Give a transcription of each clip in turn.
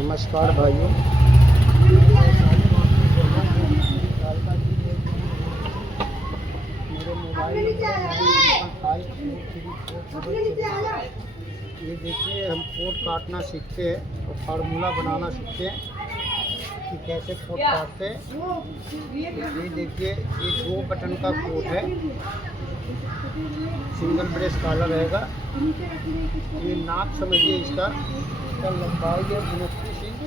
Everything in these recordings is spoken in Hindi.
नमस्कार भाइयों। मेरे मोबाइल ये देखिए, हम कोड काटना सीखते हैं और फार्मूला बनाना सीखते हैं कि कैसे कोड काटते हैं। ये देखिए, ये 2 बटन का कोड है, सिंगल ब्रेस काला रहेगा। ये नाप समझिए, इसका लंबाई है 29 इंच,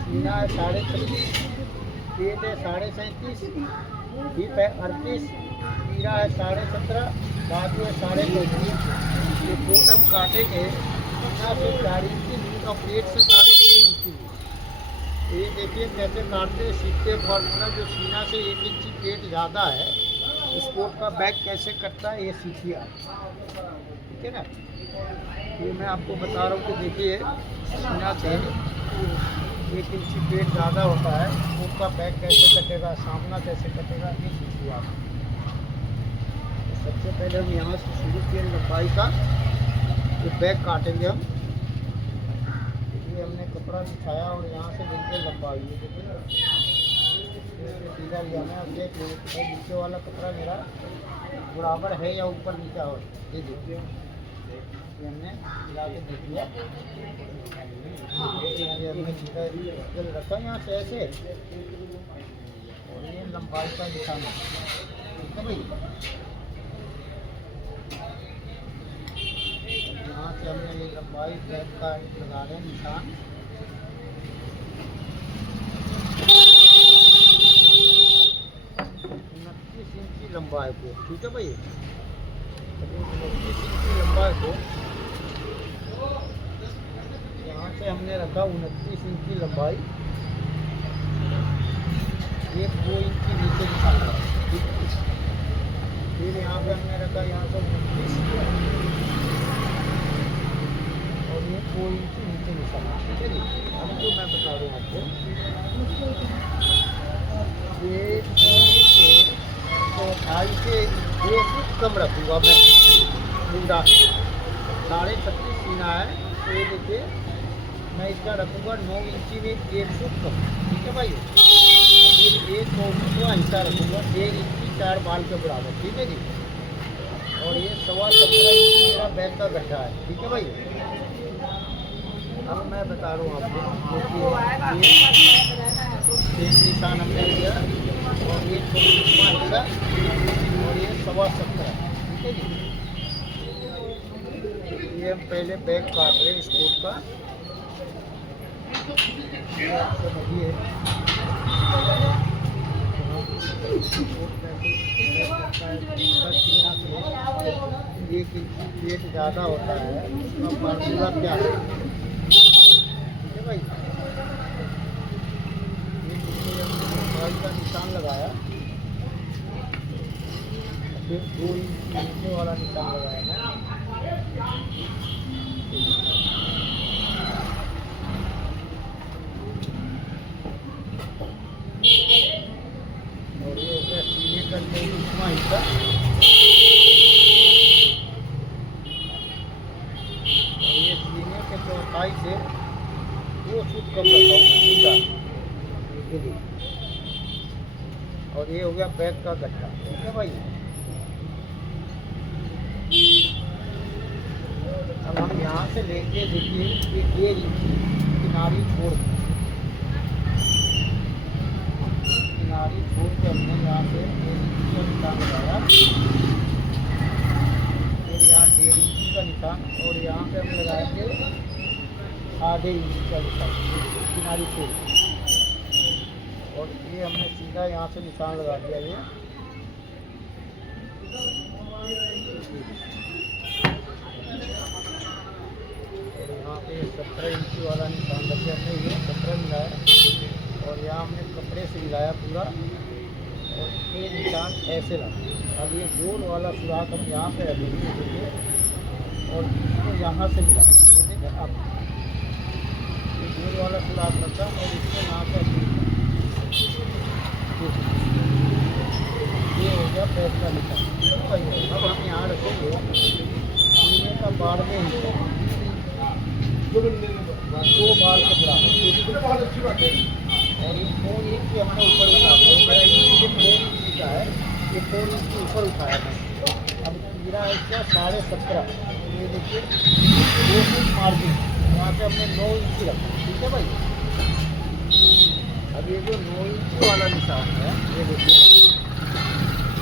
सीना है 36.5, पेट है 37.5, हिप है 38, कीड़ा है 17.5, बाजू है 34.5। ये कोट हम काटेंगे सीना से 4 इंच और पेट से 3.5 इंच। ये देखिए कैसे काटते सीखते फॉर्मूला। जो सीना से 1 इंच पेट ज़्यादा है, इस कोट का बैक कैसे कटता है ये सीखिए आप, ठीक है ना। ये मैं आपको बता रहा हूँ कि देखिए, सीना से 1 इंच पेट ज़्यादा होता है, कोट का बैक कैसे कटेगा, सामना कैसे कटेगा, ये सीखिए आप। तो सबसे पहले हम यहाँ से शुरू किए लंबाई का, ये बैक काटेंगे हम। ये हमने कपड़ा बिछाया और यहाँ से लेके लंबाई, ये देखिए सीधा लिया मैं। अब देख लीजिए नीचे वाला कपड़ा मेरा बराबर है या ऊपर नीचा हो, ये देखिए। ये हमने मिला के देख लिया, ये हमने सीधा रखा यहाँ से ऐसे, और ये लंबाई का निशान है, ठीक है भाई। यहाँ से हमने ये लंबाई बैक का लगा रहे हैं निशान। 29 इंच की लंबाई को, ठीक है भाई। 29 इंच की लंबाई को यहाँ से हमने रखा 29 इंच की लंबाई, ये 2 इंच की नीचे निकाला, ठीक है। फिर यहाँ पे हमने रखा यहाँ से 29 और ये 2 इंच नीचे निकाला, ठीक है जी। अब जो मैं बता रहा हूँ आपको, ये चौथाई से 2 फुट कम रखूँगा मैं पूरा। 36.5 सीना है, तो ये देखिए मैं इसका रखूँगा 9 इंची में 1 फुट कम, ठीक है भाई। फिर एक 9 फुट का हिस्सा रखूँगा 1 इंची 4 बाल के बराबर, ठीक है जी। और ये 17.5 इंची मेरा बैक का गड्ढा है, ठीक है भाई। अब मैं बता रहा हूँ आपको, ये निशान हमने लिया और ये 24वां हिस्सा और ये 17.25, ठीक है जी। ये हम पहले बैक काट रहे हैं इस कोट का, समझिए। एक इंच पेट ज़्यादा होता है, उसका फार्मूला क्या है, ठीक है भाई। ये हमने का निशान लगाया, फिर 2 इंच नीचे वाला निशान लगाया है। और ये हो गया सीने का 23वां हिस्सा, और ये सीने के चौथाई से 2 फुट कम रखा हूँ सीधा, और ये हो गया बैक का गड्ढा, ठीक है भाई। अब हम यहाँ से लेके देखिए ये 1 इंच किनारी छोड़ के हमने यहाँ से 1 इंच का निशान लगाया, फिर यहाँ 1.5 इंच का निशान, और यहाँ पे हम लगाएंगे 0.5 इंच का निशान किनारी छोड़, और ये हमने सीधा यहाँ से निशान लगा दिया। ये और यहाँ पे 17 इंच वाला निशान रखे हमने, ये 17 मिलाया, और यहाँ हमने कपड़े से मिलाया पूरा, और ये निशान ऐसे लगा। अब ये गोल वाला सुराख हम यहाँ पे रखेंगे, और इसको यहाँ से मिला, ये देखें आप, ये गोल वाला सुराख रखा और इसको यहाँ पे, ये हो गया बैक का निशान। अब हम यहाँ रखेंगे सीने का 12वें हिस्सा, 2 बाल के बराबर, ये भी बहुत अच्छी बात है। और ये 4 इंच हमने ऊपर उठा दिया, मेरा ये 4 इंच का है, ये 4 इंच ऊपर उठाया मैंने। अब मेरा है क्या 17.5, ये देखिए 2 फुट मार्जिन, वहाँ से हमने 9 इंच रखा, ठीक है भाई। अब ये जो 9 इंच वाला निशान है, ये देखिए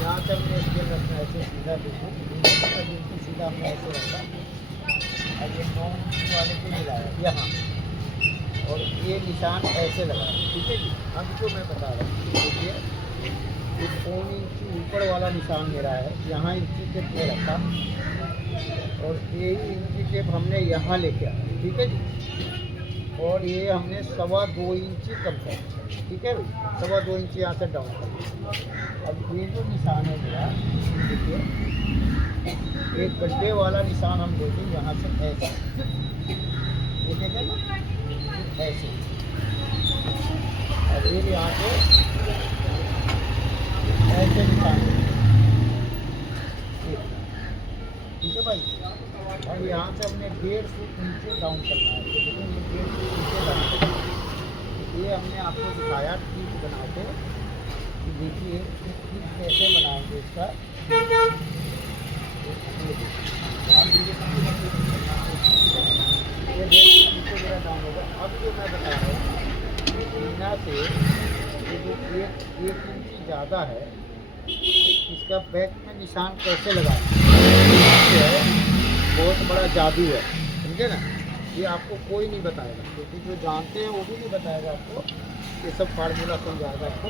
यहाँ से हमने स्केल रखना है ऐसे सीधा, बिल्कुल सीधा हमने ऐसे रखा। अब ये 9 इंच वाले को मिलाया यहाँ, और ये निशान ऐसे लगाया, ठीक है जी। अब जो मैं बता रहा हूँ, देखिए ये 4 इंच ऊपर वाला निशान मेरा है, यहाँ इंची टेप में रखा, और यही इंची टेप हमने यहाँ लेके आया, ठीक है जी। और ये हमने 2.25 इंची कम कर, ठीक है भाई, 2.25 इंची यहाँ से डाउन कर। अब ये जो निशान है मेरा, देखिए एक गड्ढे वाला निशान हम देखें यहाँ से ऐसे, ये देखें ना ऐसे। अब ये यहाँ से ऐसे निशान, ठीक है भाई। और यहाँ से हमने 1.5 फुट नीचे डाउन करना है, तो देखिए ये 1.5 फुट नीचे डाउन करना है। ये हमने आपको दिखाया ठीक बना के, कि देखिए ठीक कैसे बनाएंगे इसका। ये देखिए मेरा डाउन होगा। अब जो मैं बता रहा हूँ, सीना से ये जो एक इंची ज़्यादा है, इसका बैक में निशान कैसे लगाएं, है बहुत बड़ा जादू है, समझे ना। ये आपको कोई नहीं बताएगा, क्योंकि जो जानते हैं वो भी नहीं बताएगा आपको, ये सब फार्मूला समझाएगा आपको।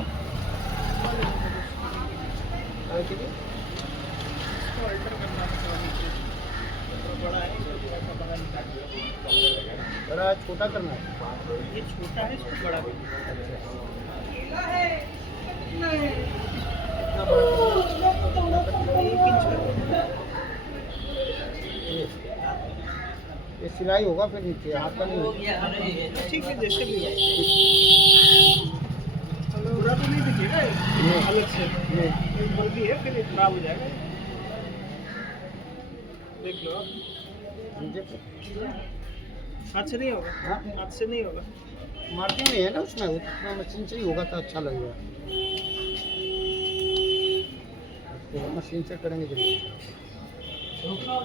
बड़ा छोटा करना है, ये छोटा है, इसको बड़ा करना है। इतना बड़ा करना है, 1 इंच का। ये सिलाई होगा फिर नीचे हाथ का नहीं होगा। ठीक है, जैसे भी पूरा तो नहीं दिखेगा अलग से, एक बल्कि है फिर खराब हो जाएगा। देख लो आप, नीचे हाथ से नहीं होगा, हाँ? हाथ से नहीं होगा। मार्जिन नहीं है ना उसमें, उतना मशीन से ही होगा तो अच्छा लगेगा। तो मशीन से करेंगे जब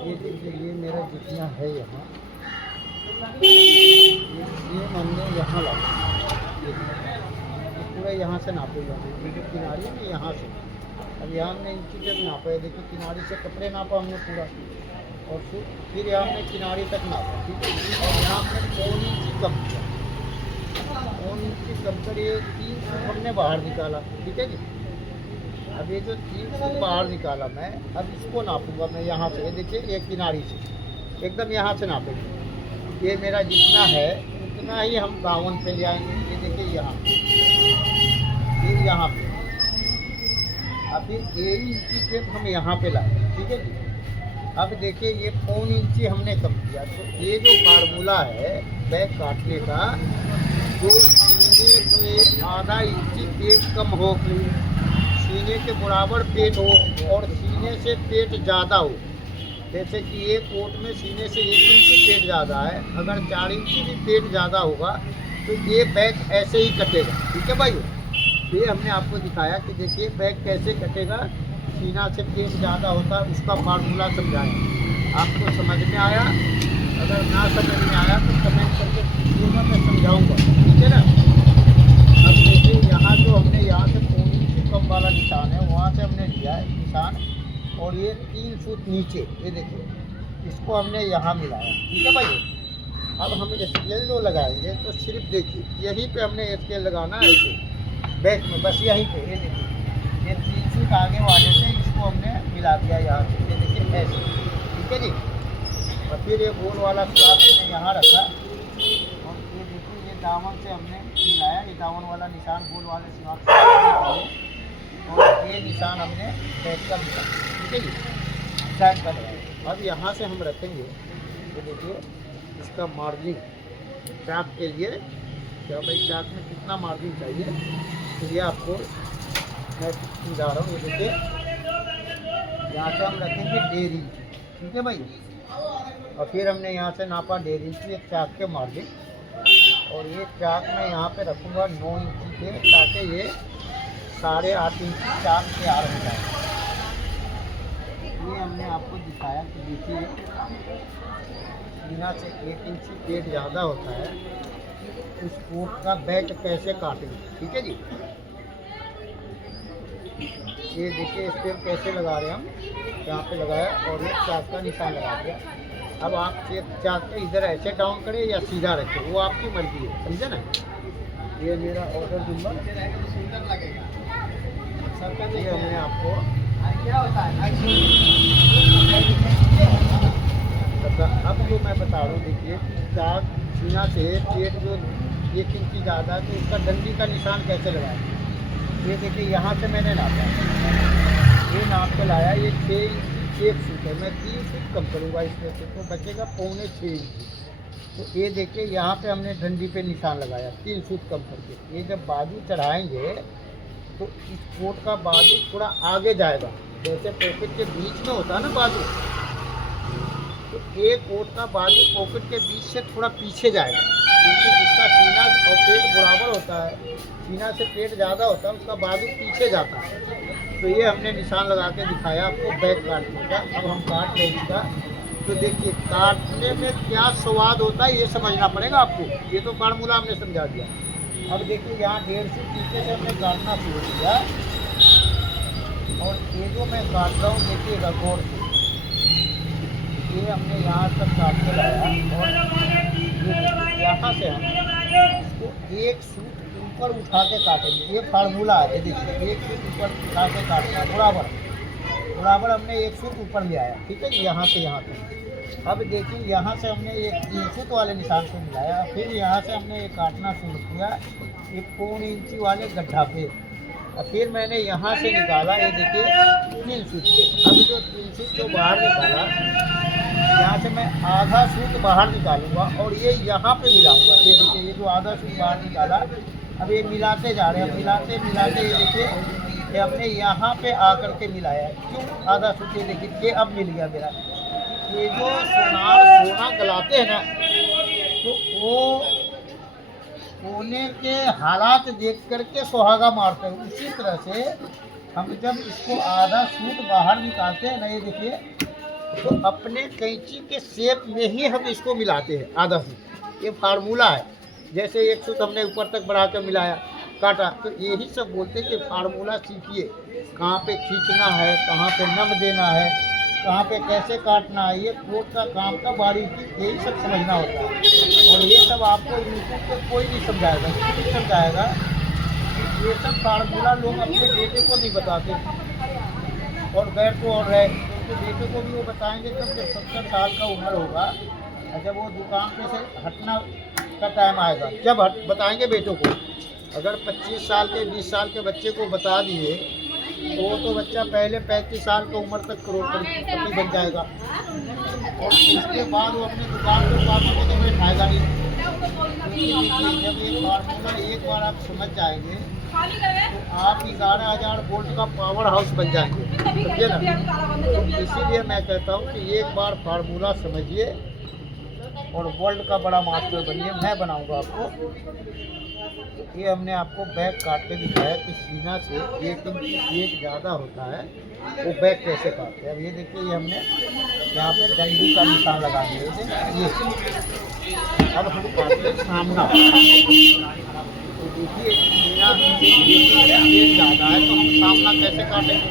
ये देखिए, ये मेरा जितना है यहाँ, ये हमने यहाँ लगा, ये पूरा यहाँ से नापेगा, ये जो किनारी है ना यहाँ से। अब यहाँ हमने इंची तक नापा है, देखिए किनारी से कपड़े नापा हमने पूरा, और फिर यहाँ हमने किनारी तक नापा, ठीक है। और यहाँ हमने 4 इंच कम किया, 4 इंच कम कर ये 3 फुट हमने बाहर निकाला, ठीक है जी। अब ये जो 3 फुट बाहर निकाला मैं, अब इसको नापूंगा मैं यहाँ से, देखिए ये किनारी से एकदम यहाँ से नापेंगे। ये मेरा जितना है उतना ही हम गावन पे ले आएंगे, ये देखिए यहाँ, ये यहाँ पे। अब फिर 1 इंची टेप हम यहाँ पे लाए, ठीक है जी। अब देखिए ये 4 इंची हमने कम किया, तो ये जो फार्मूला है बैक काटने का, जो सीने के आधा इंची पेट कम हो, सीने के बराबर पेट हो, और सीने से पेट ज़्यादा हो। जैसे कि ये कोट में सीने से 1 इंची पेट ज़्यादा है, अगर 4 इंची भी पेट ज़्यादा होगा तो ये बैक ऐसे ही कटेगा, ठीक है भाई। ये हमने आपको दिखाया कि देखिए बैक कैसे कटेगा, सीना से पेट ज़्यादा होता है, उसका फार्मूला समझाया। आपको समझ में आया? अगर ना समझ में आया तो कमेंट करके पूछिएगा, मैं समझाऊँगा, ठीक है ना। अब देखिए यहाँ जो हमने यहाँ से 4 इंच कम वाला निशान है, वहाँ से हमने लिया है निशान, और ये 3 फुट नीचे, ये देखिए इसको हमने यहाँ मिलाया, ठीक है भाई। अब हम स्केल जो लगाएंगे तो सिर्फ देखिए यहीं पे हमने स्केल लगाना है, ऐसे बैक में, बस यहीं पे। ये देखिए ये 3 फुट आगे वाले से इसको हमने मिला दिया यहाँ से, ये देखिए ऐसे, ठीक है जी। और फिर ये गोल वाला सुराख हमने यहाँ रखा, और ये देखिए ये दामन से हमने मिलाया, ये दामन वाला निशान गोल वाले सुराख से, और ये निशान हमने बैक का मिला, ठीक है जी, साइड का लगाया। अब यहाँ से हम रखेंगे, ये देखिए इसका मार्जिन चाक के लिए, क्या भाई चाक में कितना मार्जिन चाहिए, तो ये आपको मैं समझा रहा हूँ। ये देखिए यहाँ से हम रखेंगे 1.5 इंच, ठीक है भाई। और फिर हमने यहाँ से नापा 1.5 इंच एक चाक के मार्जिन, और ये चाक मैं यहाँ पे रखूँगा 9 इंची पे, ताकि ये 8.5 इंची चाक तैयार हो जाए। ये हमने आपको दिखाया कि देखिए सीना से 1 इंची पेट ज़्यादा होता है, उस कोट का बैक कैसे काटेंगे। ठीक है जी, ये देखिए स्पेल कैसे लगा रहे हैं हम, यहाँ पे लगाया और ये चाक का निशान लगा दिया। अब आप चाक के इधर ऐसे डाउन करें या सीधा रखें, वो आपकी मर्जी है, समझे ना। ये मेरा ऑर्डर नंबर, ये हमने आपको अब जो मैं बता रहा हूँ, देखिए चाक सीना से पेट जो 1 इंची ज़्यादा है तो उसका डंडी का निशान कैसे लगाएं। ये देखिए यहाँ से मैंने नापा, ये नाप के लाया, ये 6 इंची 1 फुट है, मैं 3 फुट कम करूँगा इसमें से, तो बचेगा 6.25 इंची। तो ये देखिए यहाँ पे हमने डंडी पे निशान लगाया 3 फुट कम करके। ये जब बाजू चढ़ाएंगे तो इस कोट का बाजू थोड़ा आगे जाएगा, जैसे पॉकेट के बीच में होता है ना बाजू, तो एक कोट का बाजू पॉकेट के बीच से थोड़ा पीछे जाएगा, क्योंकि जिसका सीना और पेट बराबर होता है, सीना से पेट ज़्यादा होता है, उसका बाजू पीछे जाता है। तो ये हमने निशान लगा के दिखाया आपको बैक काटने का। अब हम काट लें इसका, तो देखिए काटने में क्या स्वाद होता है ये समझना पड़ेगा आपको। ये तो फार्मूला हमने समझा दिया। अब देखिए यहाँ 1.5 से पीछे से हमने काटना शुरू किया, और ये जो मैं काट रहा हूँ देखिए रगोड़ से, ये हमने यहाँ तक काट के लाया, और यहाँ से हम इसको 1 सूट ऊपर उठा के काटेंगे। ये फार्मूला है, देखिए 1 सूट ऊपर उठा के काटना, बराबर हमने 1 सूट ऊपर ले आया। ठीक है जी, यहाँ से यहाँ तक। अब देखिए यहाँ से हमने एक 3 फुट वाले निशान को मिलाया, फिर यहाँ से हमने ये काटना शुरू किया 1.25 इंची वाले गड्ढा पे, और फिर मैंने यहाँ से निकाला, ये देखिए 3 फुट से। अब जो 3 फुट जो बाहर निकाला, यहाँ से मैं आधा सूट बाहर निकालूंगा और ये यहाँ पे मिलाऊंगा। ये देखिए ये जो आधा सूट बाहर निकाला, अब ये मिलाते जा रहे हैं, मिलाते ये देखिए ये हमने यहाँ पे आकर के मिलाया है। क्यों आधा सूट, ये देखिए ये अब मिल गया मेरा। ये जो सोना गलाते हैं ना, तो वो सोने के हालात देख करके सुहागा मारते हैं। उसी तरह से हम जब इसको आधा सूट बाहर निकालते हैं ना, ये देखिए, तो अपने कैंची के शेप में ही हम इसको मिलाते हैं आधा सूट। ये फार्मूला है। जैसे 1 सूट हमने ऊपर तक बढ़ा कर मिलाया, काटा, तो यही सब बोलते हैं कि फार्मूला सीखिए, कहाँ पे खींचना है, कहाँ पे नम देना है, कहाँ पे कैसे काटना है। ये कोट का काम का बारीकी यही सब समझना होता है, और ये सब आपको यूट्यूब पे कोई नहीं समझाएगा, नहीं समझाएगा। ये सब फार्मूला लोग अपने बेटे को नहीं बताते, और गैर को और है, तो बेटे को भी वो बताएंगे तब जब 70 साल का उम्र होगा, जब वो दुकान पे से हटना का टाइम आएगा, जब बताएंगे बेटों को। अगर 25 साल के 20 साल के बच्चे को बता दिए तो वो तो बच्चा पहले 35 साल की उम्र तक करोड़पति बन जाएगा, और उसके बाद वो अपनी दुकान पे पापा को तो बैठाएगा नहीं। जब ये फार्मूला एक बार आप समझ जाएंगे तो आप 11,000 वोल्ट का पावर हाउस बन जाएंगे, समझे ना। तो इसीलिए मैं कहता हूँ कि एक बार फार्मूला समझिए और वर्ल्ड का बड़ा मास्टर बनिए। मैं बनाऊंगा आपको। ये हमने आपको बैक काट के दिखाया कि सीना से 1 इंची पेट ज़्यादा होता है, वो बैक कैसे काटते हैं। अब ये देखिए, ये हमने यहाँ पे डंडी का निशान लगा दिया, ये अब हम काटते हैं सामना। तो देखिए सीना पेट ज़्यादा है, तो हम सामना कैसे काटेंगे।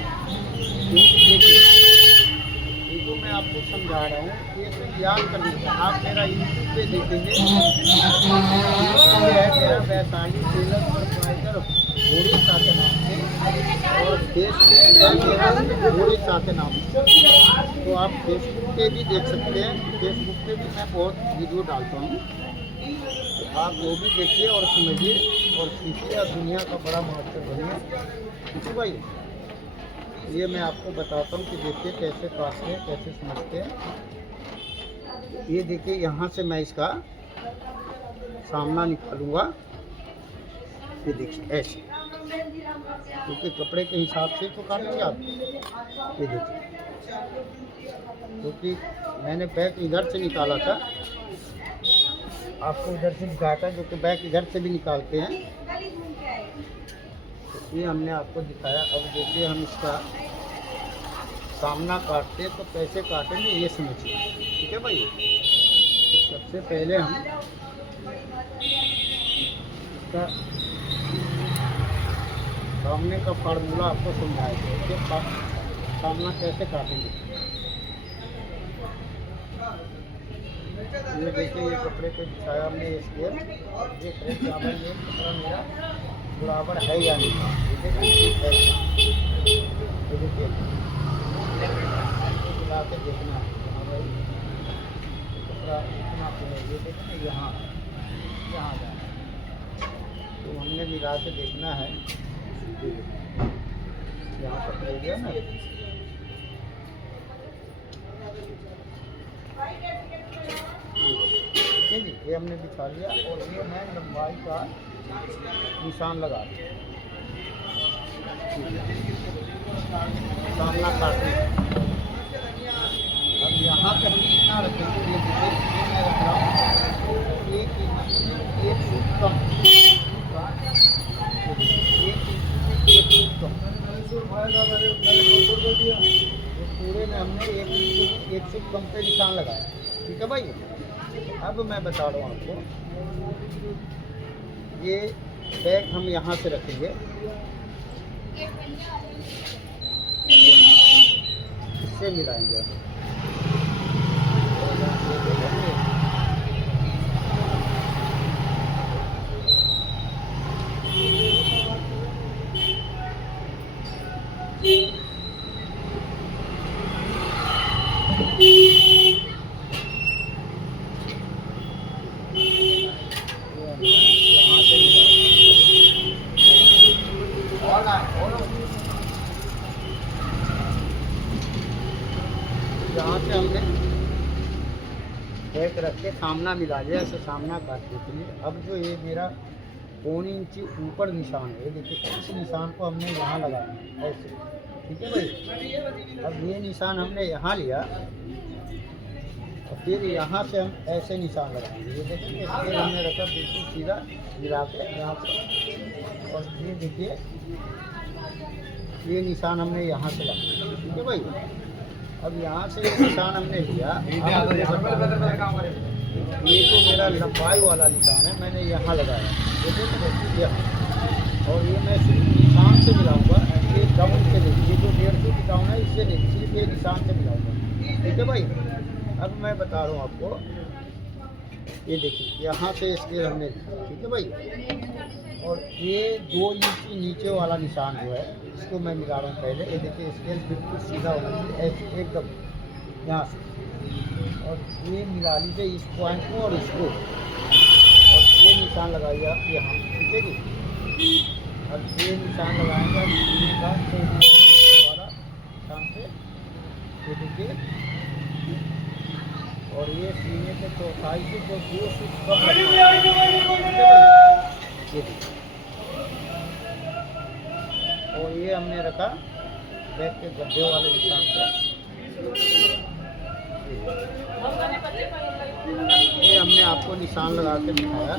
देखिए ये तो मैं आपको समझा रहा हूँ, ये तो याद कर लीजिए। आप मेरा यूट्यूब पे देखेंगे, है मेरा वैशाली टेलर प्रोप्राइटर घोड़ी साथे नाम से, और फेसबुक है मेरा घोड़ी साथे नाम से। तो आप फेसबुक पे भी देख सकते हैं, फेसबुक पे भी मैं बहुत वीडियो डालता हूँ, तो आप वो भी देखिए और समझिए और सीखिए, और दुनिया का बड़ा मास्टर बनिए। ठीक भाई, ये मैं आपको बताता हूँ कि देखिए कैसे काटते हैं, कैसे समझते हैं। ये देखिए यहाँ से मैं इसका सामना निकालूंगा, ये देखिए ऐसे, क्योंकि कपड़े के हिसाब से तो काटेंगे आप। ये देखिए, क्योंकि मैंने बैक इधर से निकाला था, आपको इधर से दिखाया था, जो कि बैक इधर से भी निकालते हैं। तो ये हमने आपको दिखाया। अब देखिए हम इसका सामना काटते तो कैसे काटेंगे ये समझिए, ठीक है भाई। तो सबसे पहले हम इसका सामने का फार्मूला आपको समझाएंगे कि सामना कैसे काटेंगे। ये देखिए, ये कपड़े पे बिछाया हमने स्केल, देख रहे क्या भाई ये कपड़ा मेरा बराबर है या नहीं। ये देखिए मिला के देखना है, हाँ भाई कपड़ा इतना पे है, ये देखिए ना यहाँ यहाँ जाना है। तो हमने मिला के देखना है, यहाँ तक ले गया ना। ठीक है जी, ये हमने बिछा लिया और ये मैं लंबाई का निशान लगा दिया। सामना काटने, अब यहाँ पे हम कितना रखेंगे, ये देखिए मैं रख रहा हूँ एक फुट कम, एक फुट कम। पूरे में हमने एक फुट कम पे निशान लगाया, ठीक है भाई। अब मैं बता रहा हूँ आपको, ये बैग हम यहाँ से रखेंगे, इससे मिलाएंगे। यहाँ से हमने बैक रख के सामना मिला लिया, ऐसे सामना काटने के लिए। अब जो ये मेरा 1 इंच ऊपर निशान है, देखिए इस निशान को हमने यहाँ लगाया ऐसे, ठीक है भाई। अब ये निशान हमने यहाँ लिया और फिर यहाँ से हम ऐसे निशान लगाएंगे। ये देखिए इसके हमने रखा बिल्कुल सीधा मिला के यहाँ पर, और ये देखिए ये निशान हमने यहाँ से लगाया, ठीक है भाई। अब यहाँ से निशान हमने लिया, ये जो मेरा लंबाई वाला निशान है मैंने यहाँ लगाया, देखिए यहाँ, और ये मैं सिर्फ निशान से मिलाऊंगा, ये डाउन से नहीं, ये जो 150 की डाउन है इससे नहीं, सिर्फ ये निशान से मिलाऊंगा, ठीक है भाई। अब मैं बता रहा हूँ आपको, ये देखिए यहाँ से स्केल हमने, ठीक है भाई, और ये 2 इंच नीचे वाला निशान जो है इसको मैं मिला रहा हूँ पहले। ये देखिए स्केल बिल्कुल सीधा होना चाहिए, ऐसे एकदम यहाँ से, और ये मिला लीजिए इस पॉइंट को और इसको, और ये निशान लगाइए आप यहाँ, ठीक है जी। और ये निशान लगाएंगे आप सीने का वाला निशान से, ये देखिए, और ये सीने के चौथाई से जो 2 फुट कम ये देखिए, और ये हमने रखा बैक के गड्ढे वाले निशान से। ये हमने आपको निशान लगा के दिखाया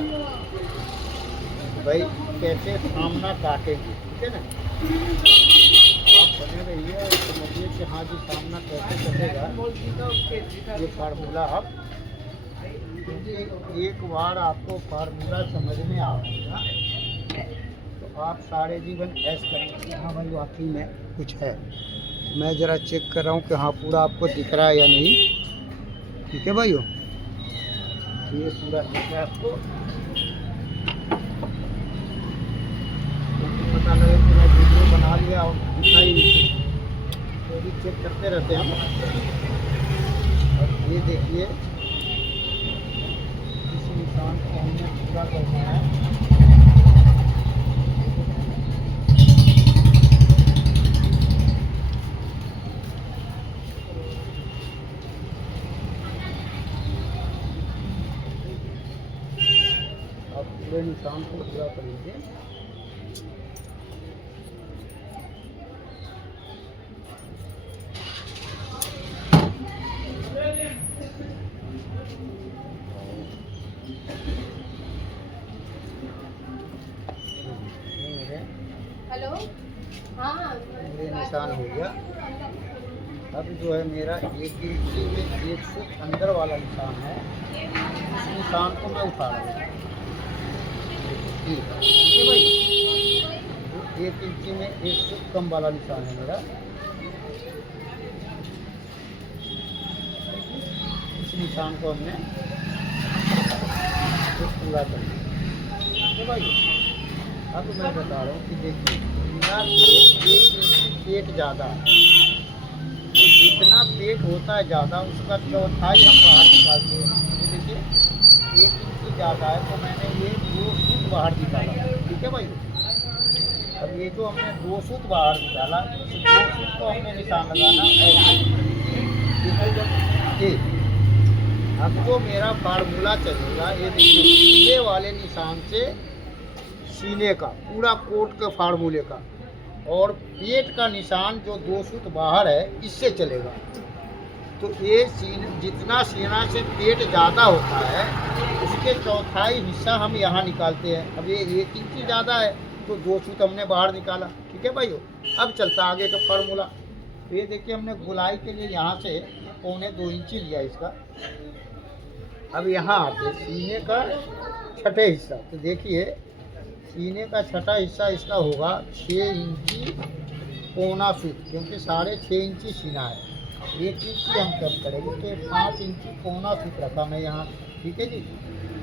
भाई कैसे सामना काटेंगे, ठीक है ना। आप बने रहिए और समझिए कि हाँ जी सामना कैसे कटेगा, ये फार्मूला आप, क्योंकि एक बार आपको फार्मूला समझ में आ जाएगा तो आप सारे जीवन ऐसे करेंगे कि हाँ भाई वाकई में कुछ है। मैं ज़रा चेक कर रहा हूँ कि हाँ पूरा आपको दिख रहा है या नहीं, ठीक है भाइयों, ये पूरा दिख रहा है आपको, तो पता लगे कि मैं वीडियो बना लिया और दिखा ही नहीं, तो भी चेक करते रहते हैं हम। और ये देखिए इस निशान को हमने पूरा करना है, पूरे निशान को पूरा कर लीजिए। हेलो हाँ हाँ ये निशान हो गया। अब जो है मेरा एक इंची में 1 फुट अंदर वाला निशान है, इस निशान को मैं उठा रहा हूँ। ठीक है भाई, तो 1 इंची में 1 फुट कम वाला निशान है मेरा। इस निशान को हमने पूरा कर दिया। ठीक है भाई, अब मैं बता रहा हूँ कि देखिए मेरा पेट 1 इंची पेट ज़्यादा है, तो जितना पेट होता है ज़्यादा उसका चौथाई हम बाहर निकालते हैं। ये देखिए 1 इंची ज़्यादा है तो मैंने ये 2 सूत बाहर निकाला। ठीक है भाई, अब ये जो हमने 2 सूत बाहर निकाला, इस 2 सूत को हमने निशान लगाना ऐसे। ये अब जो मेरा फार्मूला चलेगा, ये देखिए सीधे वाले निशान से सीने का पूरा कोट के फार्मूले का, और पेट का निशान जो 2 सूत बाहर है इससे चलेगा। तो ये जितना सीना से पेट ज़्यादा होता है उसके चौथाई हिस्सा हम यहाँ निकालते हैं। अब ये 1 इंची ज़्यादा है तो 2 सूत हमने बाहर निकाला। ठीक है भाइयों, अब चलता आगे का फार्मूला। तो ये देखिए हमने गुलाई के लिए यहाँ से 1.25 इंची लिया इसका। अब यहाँ आते सीने का छठे हिस्सा, तो देखिए सीने का छठा हिस्सा इसका होगा 6 इंची पौना सूत, क्योंकि 6.5 इंची सीना है। 1 इंची हम कम करेंगे तो 5 इंची पौना सूत रखा मैं यहाँ। ठीक है जी,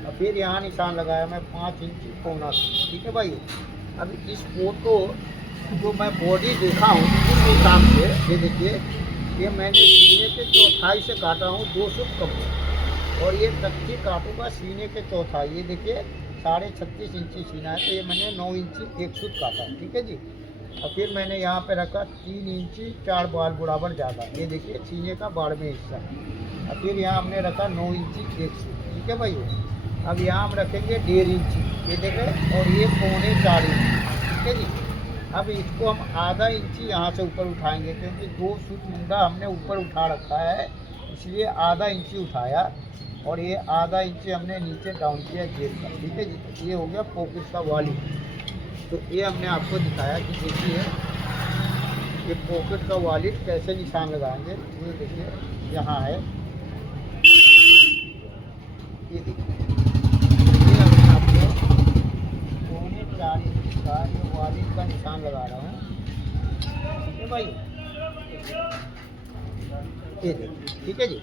और फिर यहाँ निशान लगाया मैं 5 इंची पौना सूत। ठीक है भाई, अब इस फोटो जो मैं बॉडी देखा हूँ उस हिसाब से ये देखिए ये मैंने सीने के चौथाई से काटा हूँ 2 सूत कम, और ये तख्ती काटूंगा सीने के चौथाई। ये देखिए 36.5 इंची सीना है तो ये मैंने 9 इंची 1 सूत काटा। ठीक है जी, और फिर मैंने यहाँ पे रखा 3 इंची 4 बाल बराबर ज़्यादा। ये देखिए सीने का 12वें हिस्सा, और फिर यहाँ हमने रखा 9 इंची 1 सूत। ठीक है भाई, अब यहाँ हम रखेंगे 1.5 इंची, ये देखें, और ये 3.25 इंची। ठीक है जी, अब इसको हम आधा इंची यहाँ से ऊपर उठाएंगे, क्योंकि 2 सूत मुंडा हमने ऊपर उठा रखा है इसलिए आधा इंची उठाया, और ये आधा इंची हमने नीचे डाउन किया जेब का। ठीक है जी, तो ये हो गया पॉकेट का वाली। तो ये हमने आपको दिखाया कि देखिए ये पॉकेट का वॉलेट कैसे निशान लगाएंगे। ये देखिए यहाँ है, ये देखिए ये हमने आपको 4.25 इंच का ये वॉलेट का निशान लगा रहा हूँ। ठीक है भाई, ये देखिए। ठीक है जी,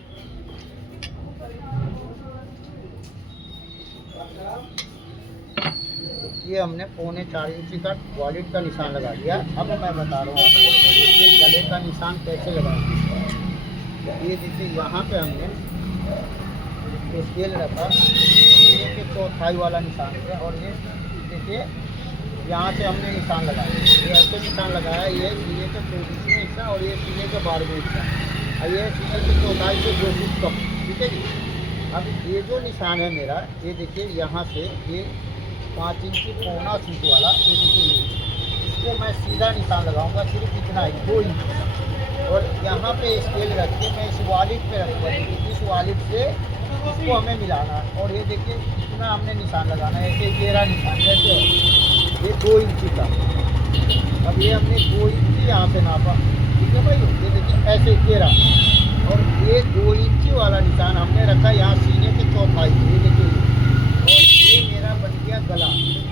ये हमने 4.25 इंची का वॉलेट का निशान लगा दिया। अब मैं बता रहा हूँ आपको ये गले का निशान कैसे लगाएंगे। ये देखिए यहाँ पे हमने स्केल रखा, सीने के चौथाई वाला निशान है, और ये देखिए यहाँ से हमने निशान लगाया। ये ऐसे निशान लगाया, ये सीने के 34वें हिस्सा और ये सीने के 12वें हिस्सा, और ये सीने के चौथाई से 2 फुट कम। ठीक है जी, अब ये जो निशान है मेरा, ये देखिए यहाँ से ये 5 इंची पौना सूत वाला, ये देखिए इसको मैं सीधा निशान लगाऊंगा, सिर्फ इतना ही 2 इंच, और यहाँ पे स्केल रख के मैं इस वॉलेट पे रखूँगा। इस वॉलेट से इसको हमें मिलाना है, और ये देखिए इतना हमने निशान लगाना है, ऐसे 13 निशान जैसे ये 2 इंची का। अब ये हमने 2 इंची यहाँ से नापा। ठीक है भाई, ये देखिए ऐसे 13, और ये 2 इंची वाला निशान हमने रखा यहाँ सीने के चौथाई। ये देखिए, और ये मेरा बन गया गला।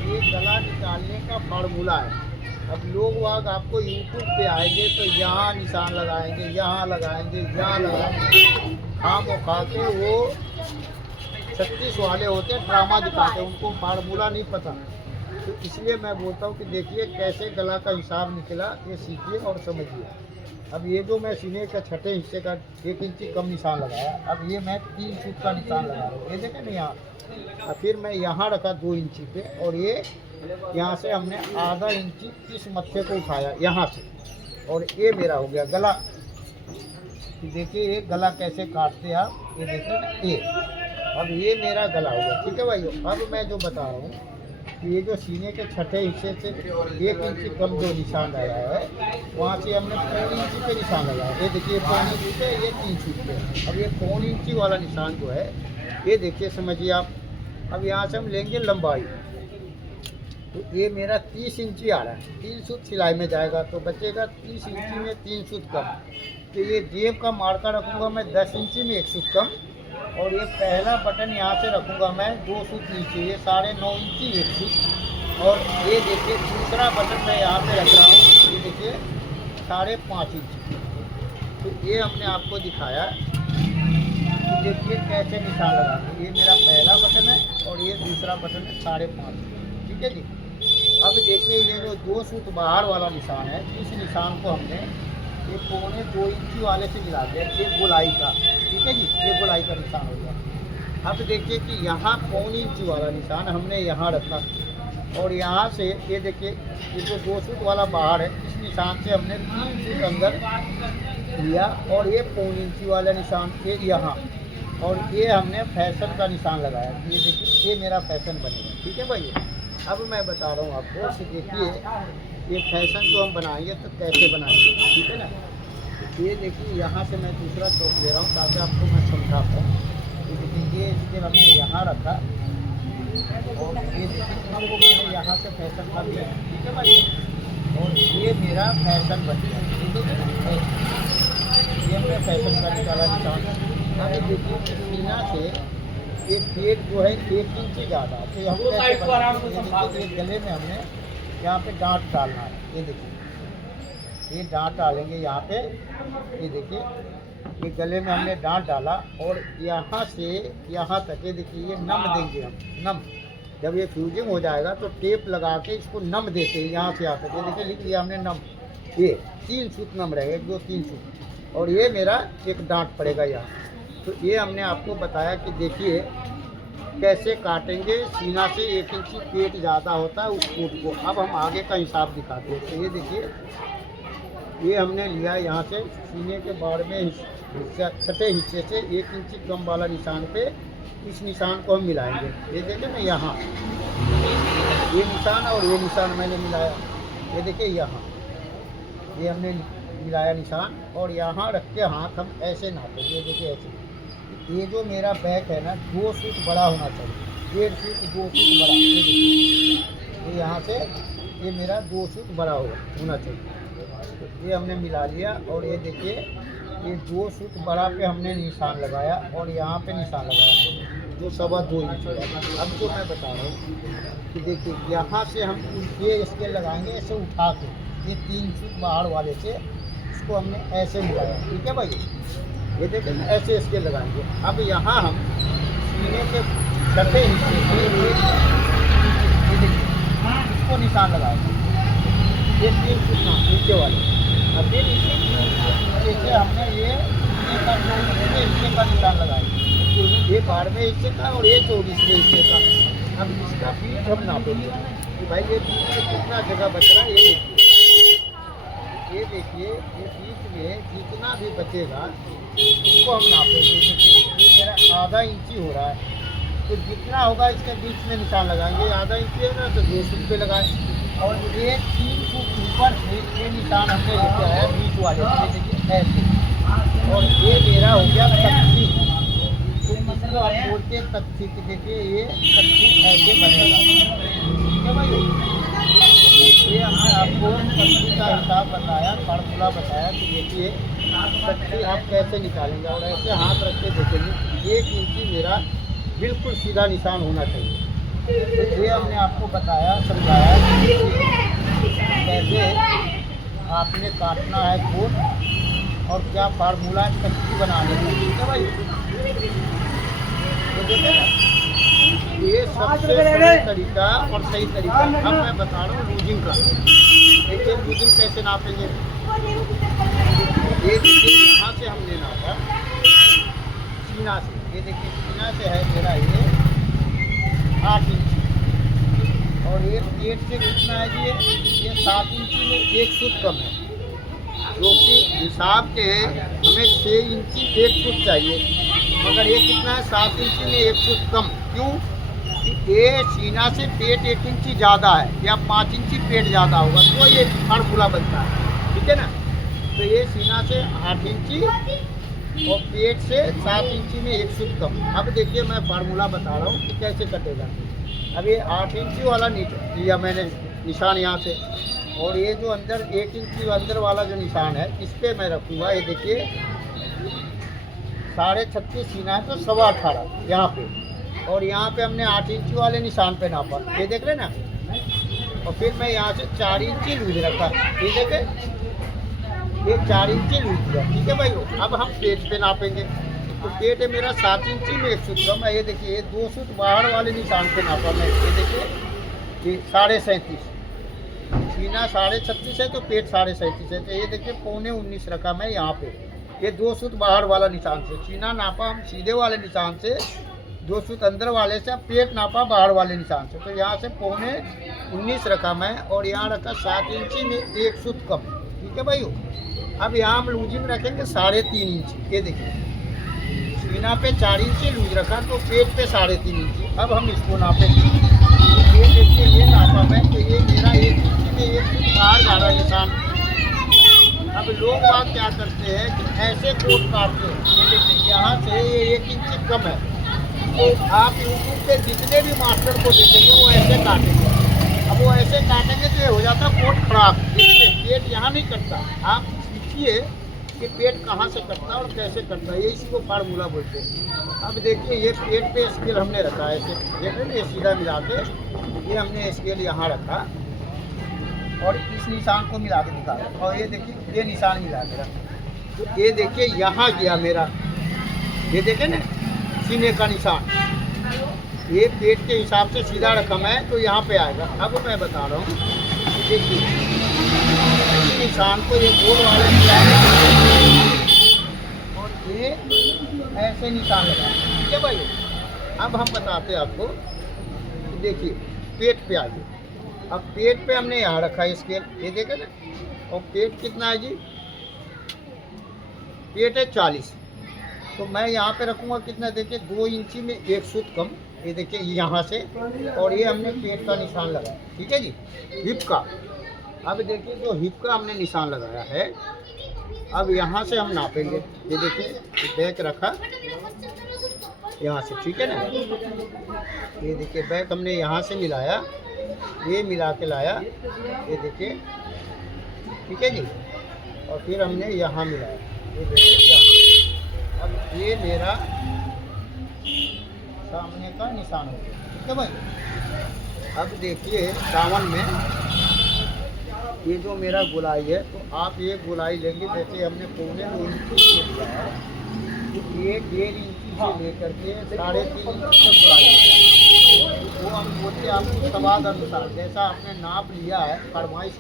ये गला निकालने का फार्मूला है। अब लोग वाग आपको यूट्यूब पे आएंगे तो यहाँ निशान लगाएंगे, यहाँ लगाएंगे, यहाँ लगाएंगे, खाम खा के वो 36 वाले होते हैं, ड्रामा दिखाते हैं, उनको फार्मूला नहीं पता। तो इसलिए मैं बोलता हूँ कि देखिए कैसे गला का हिसाब निकला, ये सीखिए और समझिए। अब ये जो मैं सीने का छठे हिस्से का 1 इंची कम निशान लगाया, अब ये मैं 3 फुट का निशान लगा रहा हूँ। ये देखें ना यहाँ, और फिर मैं यहाँ रखा 2 इंची पे, और ये यहाँ से हमने आधा इंची इस मत्थे को उठाया यहाँ से, और ये मेरा हो गया गला। देखिए ये गला कैसे काटते हैं आप, ये देखिए ना ये। अब ये मेरा गला हो गया। ठीक है भाइयों, अब मैं जो बता रहा हूँ कि ये जो सीने के छठे हिस्से से 1 इंची कम जो निशान लगाया है, वहाँ से हमने 3 इंची पे निशान लगाया। ये देखिए 3 इंची पे, ये 3 फुट पे। अब ये 3 इंची वाला निशान जो है, ये देखिए समझिए आप। अब यहाँ से हम लेंगे लंबाई। तो ये मेरा 30 इंची आ रहा है, 3 सूत सिलाई में जाएगा तो बचेगा 30 इंची में 3 सूत कम। तो ये जेब का मार्का रखूँगा मैं 10 इंची में 1 सूत कम, और ये पहला बटन यहाँ से रखूँगा मैं 2 सूत नीचे, ये 9.5 इंची 1 सूत। और ये देखिए दूसरा बटन मैं यहाँ पे रख रहा हूँ, ये देखिए 5.5 इंची। तो ये हमने आपको दिखाया कि देखिए कैसे निशान लगाना। ये मेरा पहला बटन है और ये दूसरा बटन है 5.5। ठीक है जी। अब देखिए ये जो 2 सूत बाहर वाला निशान है, इस निशान को हमने ये 2.25 इंची वाले से मिला दिया, ये गोलाई का। ठीक है जी, ये गोलाई का निशान हो गया। अब देखिए कि यहाँ 1.25 इंची वाला निशान हमने यहाँ रखा, और यहाँ से ये देखिए ये जो 2 सूत वाला बाहर है, इस निशान से हमने 3 सूत अंदर लिया, और ये 1.25 इंची वाला निशान ये यहाँ, और ये हमने फैशन का निशान लगाया। ये देखिए ये मेरा फैशन बनेगा। ठीक है भाई। अब मैं बता रहा हूँ आपको कि देखिए ये फैशन जो हम बनाएंगे तो कैसे बनाएंगे। ठीक है ना। तो ये देखिए यहाँ से मैं दूसरा चौक ले रहा हूँ ताकि आपको मैं समझा पाऊँ। तो देखिए ये इसके हमने यहाँ रखा, और ये देखिए हमको मैंने यहाँ से फैशन का लिया। ठीक है भाई। और ये मेरा फैशन बन गया। ठीक है, ये हमने फैशन का निकाला निशान। अब देखिए सीना से एक पेट जो है 1 इंची ज़्यादा, तो हम कैसे गले में हमने यहाँ पे डांट डालना है। ये देखिए ये डांट डालेंगे यहाँ पे। ये देखिए ये गले में हमने डांट डाला, और यहाँ से यहाँ तक ये देखिए ये नम देंगे हम। नम जब ये फ्यूजिंग हो जाएगा तो टेप लगा के इसको नम देते हैं यहाँ से यहाँ तक। ये देखिए लिख लिया हमने नम। ये 3 सूत नम रहेगा, 1 2 3 सूत, और ये मेरा एक डांट पड़ेगा यहाँ। तो ये हमने आपको बताया कि देखिए कैसे काटेंगे। सीना से 1 इंची पेट ज़्यादा होता है उस फूट को। अब हम आगे का हिसाब दिखाते हैं। तो ये देखिए ये हमने लिया यहाँ से सीने के बाड़ में हिस्सा, छठे हिस्से से 1 इंची कम वाला निशान पे इस निशान को हम मिलाएंगे। ये देखिए ना यहाँ ये निशान और ये निशान मैंने मिलाया। ये देखिए यहाँ ये हमने मिलाया निशान, और यहाँ रख के हाथ हम ऐसे नापेंगे। ये देखिए ऐसे। ये जो मेरा बैक है ना 2 सूत बड़ा होना चाहिए, 1.5 सूत 2 सूत बड़ा। ये देखिए ये यहाँ से ये मेरा 2 सूत बड़ा होना चाहिए। तो ये हमने मिला लिया, और ये देखिए ये 2 सूत बड़ा पे हमने निशान लगाया, और यहाँ पे निशान लगाया जो 2.25 इंच है। अब जो मैं बता रहा हूँ कि देखिए यहाँ से हम ये स्केल लगाएंगे ऐसे उठा के, ये 3 सूत बाहर वाले से इसको हमने ऐसे मिलाया। ठीक है भाई। ये देखिए ना ऐसे इसके लगाएंगे। अब यहाँ हम सीने के छठे हिस्से से ये देखिए इसको निशान लगाएंगे, ये 3 सूत नीचे वाले। अब फिर इसी नीचे हमने ये सीने का 24वें हिस्से का निशान लगाएंगे, ये 12वें हिस्से का और ये 24वें हिस्से का। अब इसका बीच हम नापेंगे कि भाई ये बीच में कितना जगह बच रहा है। ये देखिए ये बीच में जितना भी बचेगा उसको हम नापेंगे। देखिए ये मेरा आधा इंची हो रहा है, तो जितना होगा इसके बीच में निशान लगाएंगे। आधा इंची है ना तो 2 सूत पे लगाएं, और ये 3 सूत ऊपर से ये निशान हमने लेके आया बीच वाले से। देखिए ऐसे, और ये मेरा हो गया तख्ती। तो इसको आप बोलते हैं तख्ती। देखिए ये तख्ती ऐसे बनेगा। ठीक है भाई। ये हमने आपको तख्ती का हिसाब बताया, फार्मूला बताया कि देखिए तख्ती आप कैसे निकालेंगे, और ऐसे हाथ रख के देखेंगे 1 इंची मेरा बिल्कुल सीधा निशान होना चाहिए। तो ये हमने आपको बताया, समझाया कि कैसे आपने काटना है खून, और क्या फार्मूला है तख्ती बनाने का। ठीक है भाई। तो देखिए ना ये सबसे सरल तरीका और सही तरीका। अब मैं बता रहा हूँ लूजिंग का। देखिए लूजिंग कैसे नापेंगे। ये देखिए यहाँ से हम लेना था सीना से। ये देखिए सीना से है मेरा ये 8 इंची, और ये पेट से कितना है ये 7 इंची में 1 सूत कम है, जो कि हिसाब के हमें 6 इंची 1 सूत चाहिए, मगर ये कितना है 7 इंची में 1 सूत कम। क्यों? ये सीना से पेट 1 इंची ज़्यादा है, या 5 इंची पेट ज़्यादा होगा तो ये फार्मूला बनता है। ठीक है ना। तो ये सीना से 8 इंची और पेट से 7 इंची में 1 सूत कम। अब देखिए मैं फार्मूला बता रहा हूँ कि कैसे कटेगा। अब ये 8 इंची वाला लिया मैंने निशान यहाँ से, और ये जो अंदर 1 इंची अंदर वाला जो निशान है इस पर मैं रखूँगा। ये देखिए 36.5 सीना है तो 18.25 यहाँ पे, और यहाँ पे हमने 8 इंची वाले निशान पे नापा, ये देख रहे ना। और फिर मैं यहाँ से 4 इंची लूज रखा, ये देखे, ये 4 इंची लूज दिया। ठीक है भाई। अब हम पेट पे नापेंगे, तो पेट है मेरा 7 इंची में 1 सूत कम है। ये देखिए ये 2 सूत बाहर वाले निशान पे नापा मैं, ये देखिए ये 37.5 सीना 36.5 है तो पेट 37.5 है, तो ये देखिए 19.25 रखा मैं यहाँ पे। ये 2 सूत बाहर वाला निशान से सीना नापा हम सीधे वाले निशान से, 2 सूत अंदर वाले से, पेट नापा बाहर वाले निशान से, तो यहाँ से 19.25 रखा मैं, और यहाँ रखा 7 इंची में 1 सूत कम। ठीक है भाई। अब यहाँ हम लूजिंग रखेंगे 3.5 इंची। ये देखिए सीना पे 4 इंची लूज रखा तो पेट पे 3.5 इंची। अब हम इसको नापेंगे, ये देखिए ये नापा मैं, तो ये मेरा 1 इंची में 1 सूत बाहर जा रहा है निशान। अब लोग बात क्या करते हैं कि ऐसे कोट काटते हैं, ये देखिए यहाँ से ये 1 इंची कम है, तो आप यूट्यूब पे जितने भी मास्टर को देखेंगे वो ऐसे काटेंगे। अब वो ऐसे काटेंगे तो ये हो जाता कोट खराब। इसलिए पेट यहाँ नहीं कटता, आप सीखिए कि पेट कहाँ से कटता है और कैसे कटता है, ये इसी को फार्मूला बोलते हैं। अब देखिए ये पेट पे स्केल हमने रखा है, ऐसे देख रहे हैं, ये सीधा मिला के ये हमने स्केल यहाँ रखा, और इस निशान को मिला के दिखा, और ये देखिए ये निशान मिला के रखा, तो ये देखिए यहाँ गया मेरा, ये देखे ना सीने का निशान, ये पेट के हिसाब से सीधा रखा मैं, तो यहाँ पे आएगा। अब मैं बता रहा हूँ, देखिए इस निशान को ये गोल वाला निशान और ये ऐसे निशान लगा। ठीक है भाई। अब हम बताते हैं आपको, देखिए पेट पे आ गए। अब पेट पे हमने यहाँ रखा है स्केल, ये देखे ना, और पेट कितना है जी, पेट है 40, तो मैं यहाँ पे रखूँगा कितना, देखिए 2 इंची में 1 सूत कम, ये देखिए यहाँ से, और ये हमने पेट का निशान लगाया। ठीक है जी, हिप का। अब देखिए जो हिप का हमने निशान लगाया है, अब यहाँ से हम नापेंगे, ये देखिए बैक रखा यहाँ से, ठीक है ना, ये देखिए बैक हमने यहाँ से मिलाया, ये मिला के लाया, ये देखिए, ठीक है जी, और फिर हमने यहाँ मिलाया, ये देखिए यहाँ। अब ये मेरा सामने का निशान हो गया। ठीक है भाई। अब देखिए दामन में ये जो मेरा गोलाई है, तो आप ये गोलाई लेंगे, जैसे हमने 2.25 इंची लिया है, तो ये 1.5 इंची से लेकर के 3.5 इंची तक गोलाई है, वो हम बोलते हैं आपको स्वाद अनुसार, जैसा आपने नाप लिया है, फरमाइश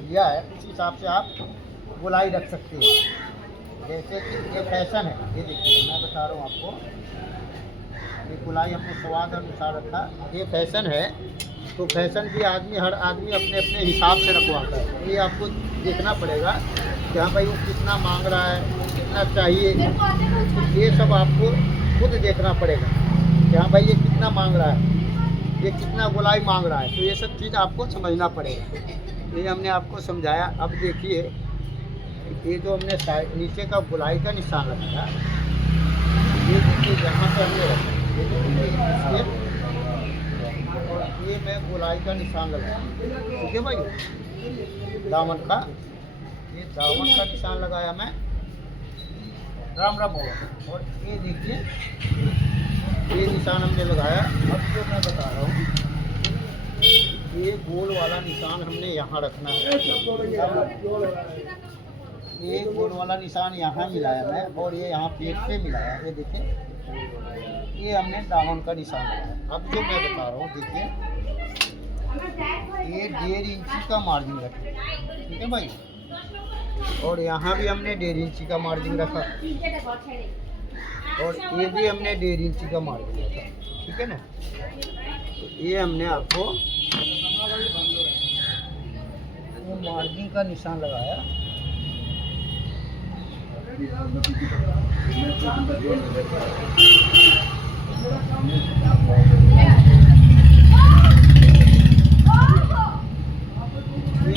लिया है, उस हिसाब से आप गोलाई रख सकते हैं। जैसे कि ये फैशन है, ये देखिए मैं बता रहा हूँ आपको, ये गोलाई हमने स्वाद अनुसार रखा, ये फैशन है, तो फैशन भी हर आदमी अपने अपने हिसाब से रखवाता है। ये आपको देखना पड़ेगा कि हाँ भाई वो कितना मांग रहा है, कितना चाहिए, तो ये सब आपको खुद देखना पड़ेगा कि हाँ भाई ये कितना मांग रहा है, ये कितना गोलाई मांग रहा है, तो ये सब चीज़ आपको समझना पड़ेगा। ये हमने आपको समझाया। अब देखिए ये जो हमने साइड नीचे का गोलाई का निशान लगाया, ये देखिए यहाँ से हमने रखा, ये मैं गोलाई का निशान लगाया। ठीक है भाई, दामन का, ये दामन का निशान लगाया मैं, राम राम होगा। और ये देखिए ये निशान हमने लगाया। अब जो मैं बता रहा हूँ, ये गोल वाला निशान हमने यहाँ रखना है, ये गोल वाला निशान यहाँ मिलाया मैं, और ये यहाँ पेट पे मिलाया, ये देखिए ये हमने दामन का निशान लगाया। अब जो मैं बता रहा हूँ, देखिए ये 1.5 इंची का मार्जिन रखा। ठीक है भाई, और यहाँ भी हमने 1.5 इंची का मार्जिन रखा, और ये भी हमने 1.5 इंची का मार्जिन रखा। ठीक है ना, तो ये हमने आपको वो मार्जिन का निशान लगाया। ये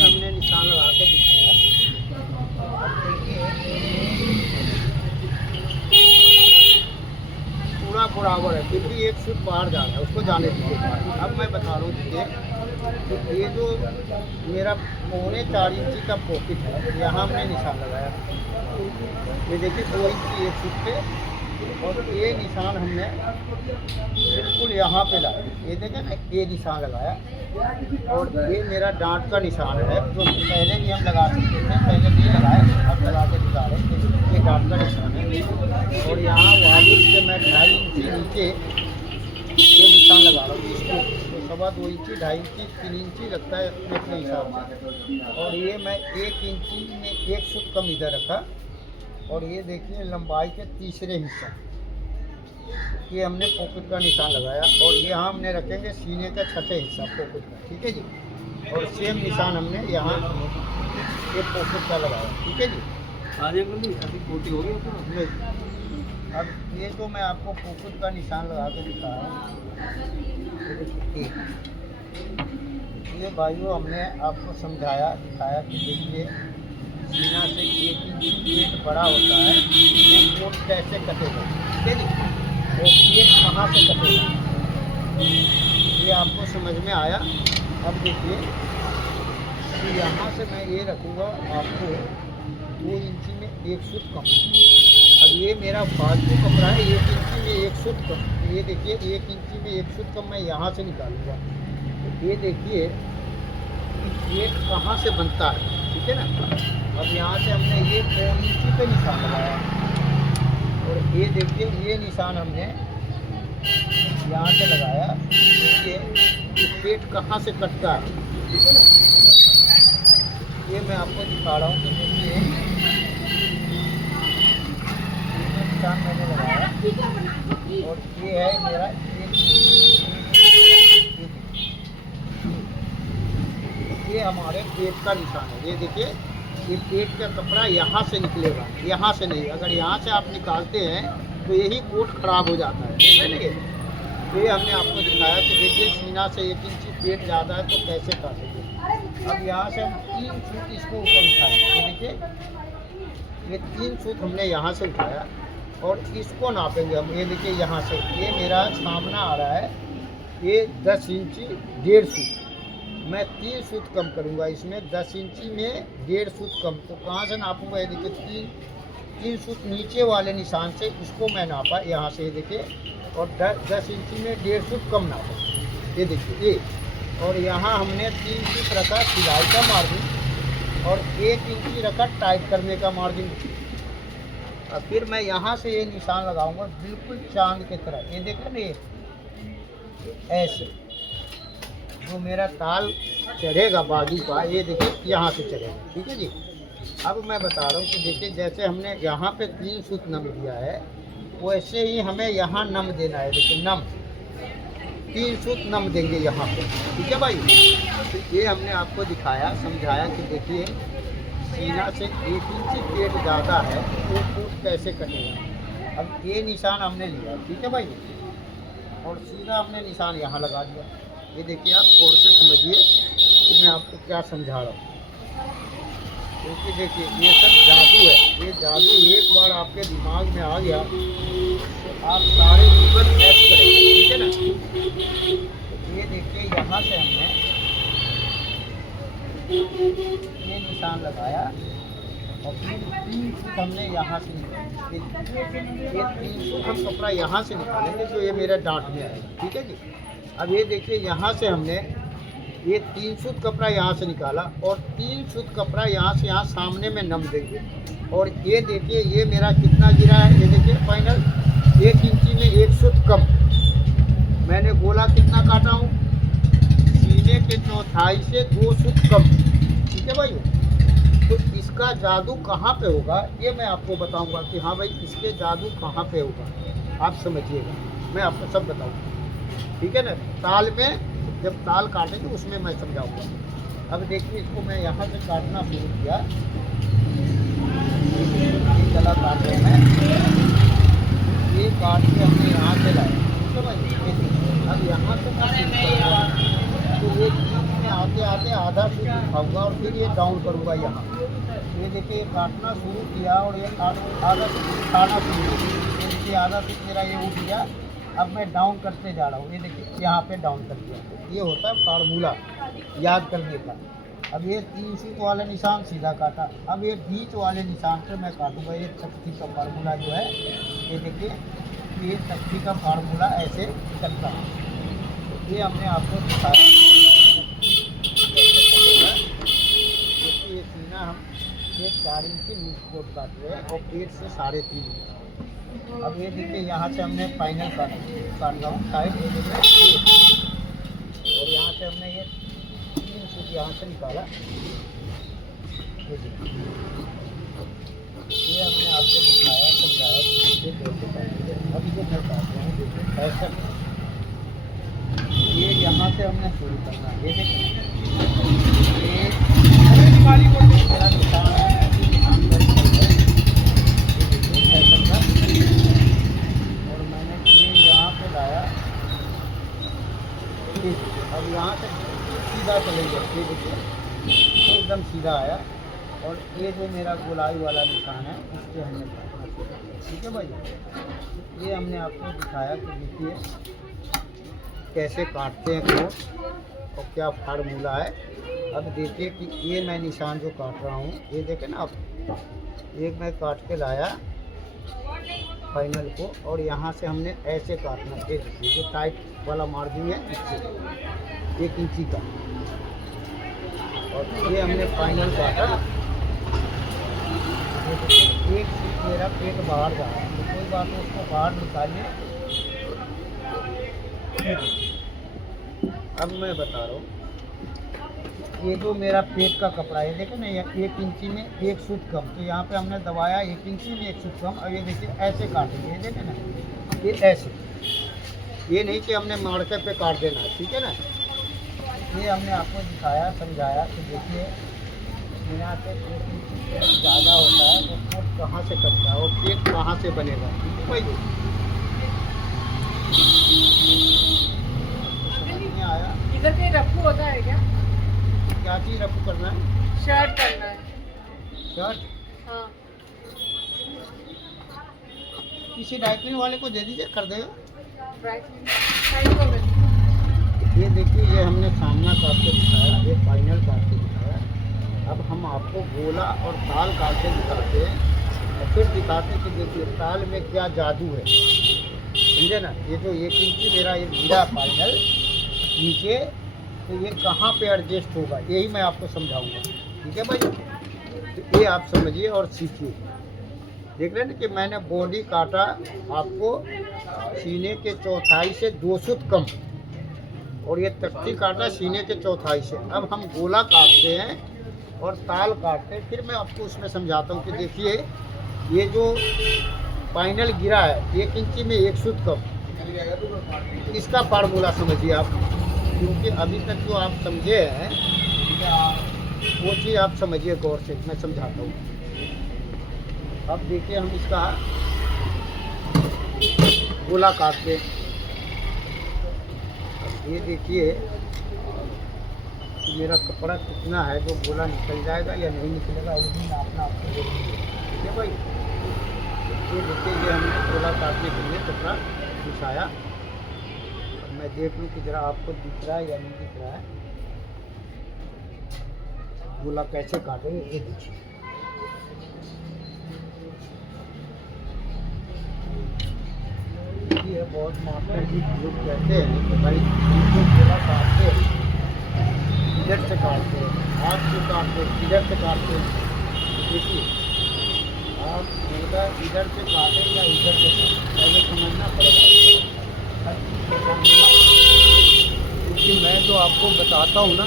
हमने निशान लगा के दिखाया। पूरा बराबर है, फिर भी 1 फुट बाहर जा रहा है, उसको जाने दीजिए। अब तो ये जो मेरा 4.25 इंची का पॉकेट है, यहाँ हमने निशान लगाया। ये देखिए 2 इंची एक फुट पे, और ये निशान हमने बिल्कुल यहाँ पे लगाया। ये देखें ना, ये निशान लगाया। और ये मेरा डांट का निशान है, जो पहले भी हम लगा सकते थे, पहले नहीं लगाया, अब लगा के दिखा रहे हैं। ये डांट का निशान है। और यहाँ वाली से मैं 2.5 इंची नीचे ये निशान लगा रहा हूँ। इसको तो 2.25 इंची, 2.5 इंची, 3 इंची लगता है अपने अपने हिसाब से। और ये मैं 1 इंची में 1 फुट कम इधर रखा। और ये देखिए लंबाई के तीसरे हिस्सा, ये हमने पॉकेट का निशान लगाया। और यहाँ हमने रखेंगे सीने का छठे हिस्सा पॉकेट का, ठीक है जी। और सेम निशान हमने यहाँ ये पॉकेट का लगाया, ठीक है जी। आगे को नहीं, अभी कोटी हो गई तो नहीं, अब ये तो मैं आपको पॉकेट का निशान लगा के दिखा रहा हूँ। ये भाइयों हमने आपको समझाया, दिखाया कि देखिए सीना से 1 इंच पेट बड़ा होता है, वो कोट कैसे कटेगा, ठीक है जी। वो पेट कहाँ से कटेगा, ये आपको समझ में आया। अब देखिए कि यहाँ से मैं ये रखूँगा आपको 2 इंची में 1 फुट कम। अब ये मेरा फालतू कपड़ा है, 1 इंची में 1 फुट कम। ये देखिए 1 इंची में 1 फुट कम मैं यहाँ से निकालूंगा। तो ये देखिए पेट कहाँ से बनता है, ठीक है ना। अब यहाँ से हमने ये 1 इंची पे निशान लगाया। और ये देखिए ये निशान हमने यहाँ से लगाया। देखिए कि पेट कहाँ से कटता है, ठीक है ना। ये मैं आपको दिखा रहा हूँ कि देखिए ये निशान मैंने लगाया। और ये है मेरा ये हमारे पेट का निशान है। ये देखिए ये पेट का कपड़ा यहाँ से निकलेगा, यहाँ से नहीं। अगर यहाँ से आप निकालते हैं तो यही कोट खराब हो जाता है, देख लेंगे। ये हमने आपको दिखाया कि देखिए सीना से 1 इंची पेट ज़्यादा है तो कैसे काटेंगे। अब यहाँ से हम 3 फुट इसको ऊपर उठाएंगे। ये देखिए ये 3 फुट हमने यहाँ से उठाया और इसको नापेंगे हम। ये देखिए यहाँ से ये मेरा सामना आ रहा है, ये 10 इंची 1.5 फुट। मैं 3 फुट कम करूँगा इसमें, 10 इंची में 1.5 फुट कम। तो कहाँ से नापूंगा, ये देखिए 3 फुट नीचे वाले निशान से इसको मैं नापा यहाँ से, ये देखिए। और 10 इंची में 1.5 फुट कम नापा, ये देखिए ये। और यहाँ हमने 3 फुट रखा सिलाई का मार्जिन और 1 इंची रखा टाइट करने का मार्जिन। और फिर मैं यहाँ से ये निशान लगाऊंगा बिल्कुल चांद की तरह। ये देखें ना, ये ऐसे जो मेरा ताल चढ़ेगा बाजू का, ये देखिए यहाँ से चढ़ेगा, ठीक है जी। अब मैं बता रहा हूँ कि देखिए जैसे हमने यहाँ पे 3 फुट नम दिया है, वैसे ही हमें यहाँ नम देना है। देखिए नम 3 फुट नम देंगे यहाँ पे, ठीक है भाई। तो ये हमने आपको दिखाया, समझाया कि देखिए सीना से 1 इंची पेट ज़्यादा है तो फुट कैसे कटेगा। अब ये निशान हमने लिया, ठीक है भाई। और सीधा हमने निशान यहाँ लगा दिया। ये देखिए आप गौर से समझिए कि मैं आपको क्या समझा रहा हूँ। क्योंकि देखिए ये सब जादू है। ये जादू एक बार आपके दिमाग में आ गया तो आप सारे जीवन ऐश करेंगे, ठीक है ना। तो ये देखिए यहाँ से हमने ये निशान लगाया और फिर 3 फुट हमने यहाँ से निकाला। ये 3 फुट हम कपड़ा यहाँ से निकालेंगे जो ये मेरा डांट में आएगा, ठीक है जी। अब ये देखिए यहाँ से हमने ये 3 फुट कपड़ा यहाँ से निकाला और 3 फुट कपड़ा यहाँ से यहाँ सामने में नम देंगे। और ये देखिए ये मेरा कितना गिरा है, ये देखिए फाइनल 1 इंची में 1 फुट कम। मैंने गोला कितना काटा हूँ, सीने के चौथाई से 2 फुट कम, ठीक है भाई। तो इसका जादू कहाँ पे होगा ये मैं आपको बताऊंगा कि हाँ भाई इसके जादू कहाँ पे होगा, आप समझिएगा। मैं आपको सब बताऊंगा, ठीक है ना। ताल में जब ताल काटेंगे उसमें मैं समझाऊंगा। अब देखिए इसको मैं यहाँ से काटना शुरू किया, ये गला काट रहे हैं, ये काट के हमने यहाँ से लाया, ठीक है भाई। अब यहाँ से तो ये बीच में आते आते आधा फुट उठाऊंगा और फिर ये डाउन करूँगा यहाँ। ये देखिए काटना शुरू किया और ये आधा फुट उठाना शुरू किया। ये देखिए आधा फुट मेरा ये उठ गया। अब मैं डाउन करते जा रहा हूँ, ये देखिए यहाँ पे डाउन कर दिया। ये होता है फार्मूला, याद करने का। अब ये 3 सूत वाला निशान सीधा काटा, अब ये बीच वाले निशान पे मैं काटूंगा। ये तख्ती का फार्मूला जो है, ये देखिए, ये तख्ती का फार्मूला ऐसे चलता है। ये हमने आपको दिखाया कैसे चलेगा। देखिए ये सीना हम 4 इंची नीच कोट काट रहे हैं और पेट से 3.5 इंच। अब ये देखिए यहाँ से हमने फाइनल काट रहा हूँ साइड, ये देखिए, और यहाँ से हमने ये 3 सूत यहाँ से निकाला। ये देखिए, ये हमने आपको दिखाया समझाया कि ये कैसे काटेंगे। अब ये मैं काट रहा हूँ, देखिए ऐसा। ये यहाँ से हमने शुरू करना है। ये देखिए, ये मेरा निशान है, और मैंने ये यहाँ पे लाया। अब यहाँ से सीधा चलेंगे, ये देखिए एकदम सीधा आया। और ये जो मेरा गोलाई वाला निशान है, इसके हमने काटना सीधा। ठीक है भाई, ये हमने आपको दिखाया कि देखिए कैसे काटते हैं कोट और क्या फार्मूला है। अब देखिए कि ये मैं निशान जो काट रहा हूँ, ये देखें ना आप, एक मैं काट के लाया फाइनल को, और यहाँ से हमने ऐसे काटना। ये देखिए जो टाइट वाला मार्जिन है, इससे 1 इंची का, और ये हमने फाइनल काटा। ये देखिए एक सीट मेरा पेट बाहर जा रहा है, तो कोई बात नहीं, उसको बाहर निकालिए। अब मैं बता रहा हूँ, ये जो मेरा पेट का कपड़ा है, देखें ना, ये 1 इंची में 1 सूत कम, तो यहाँ पे हमने दबाया 1 इंची में 1 सूत कम। और ये देखिए ऐसे काटेंगे, ये देखें ना, ये ऐसे, ये नहीं कि हमने मार्के पे काट देना है। ठीक है ना, ये हमने आपको दिखाया समझाया कि देखिए यहाँ से 1 इंची ज़्यादा होता है तो कोट कहाँ से कटता है और पेट कहाँ से बनेगा। ठीक है भाई, समझ में आया? इधर कहीं रफू होता है क्या? क्या चीज़ रफू करना है? शर्ट करना है। शर्ट हाँ, किसी डाइटिंग वाले को दे दीजिए, कर देगा। ये देखिए, ये हमने सामना काट के दिखाया, ये फाइनल काट के दिखाया। अब हम आपको गोला और ताल काट के दिखाते हैं, और फिर दिखाते हैं कि देखिए ताल में क्या जादू है। समझे ना, ये जो 1 इंची मेरा ये गिरा फाइनल नीचे, तो ये कहाँ पे एडजस्ट होगा, यही मैं आपको समझाऊंगा। ठीक है भाई, तो ये आप समझिए और सीखिए। देख रहे हैं ना कि मैंने बॉडी काटा आपको सीने के चौथाई से 2 सूत कम, और ये तख्ती काटा सीने के चौथाई से। अब हम गोला काटते हैं और ताल काटते हैं, फिर मैं आपको उसमें समझाता हूँ कि देखिए ये जो फाइनल गिरा है 1 इंची में 1 सूत कम, इसका फार्मूला समझिए आप, क्योंकि अभी तक जो आप समझे हैं वो चीज़ आप समझिए गौर से, मैं समझाता हूँ। अब देखिए हम इसका गोला काटते हैं। ये देखिए कि मेरा कपड़ा कितना है, जो गोला निकल जाएगा या नहीं निकलेगा, वो भी नापना आपको जरूरी है। ठीक है भाई, ये देखिए, ये हमने गोला काटने के लिए कपड़ा बिछाया। मैं देख लूँ कि ज़रा आपको दिख रहा है या नहीं दिख रहा है। गोला कैसे काटेंगे, ये देखिए। ये बहुत मास्टर जी लोग कहते हैं कि भाई इनको गोला काटते हैं, इधर से काटते हैं, हाथ से काटते हैं, इधर से काटते हैं। देखिए आप गोला इधर से काटें या इधर से काटें, पहले समझना पड़ेगा आपको। क्योंकि मैं जो आपको बताता हूँ ना,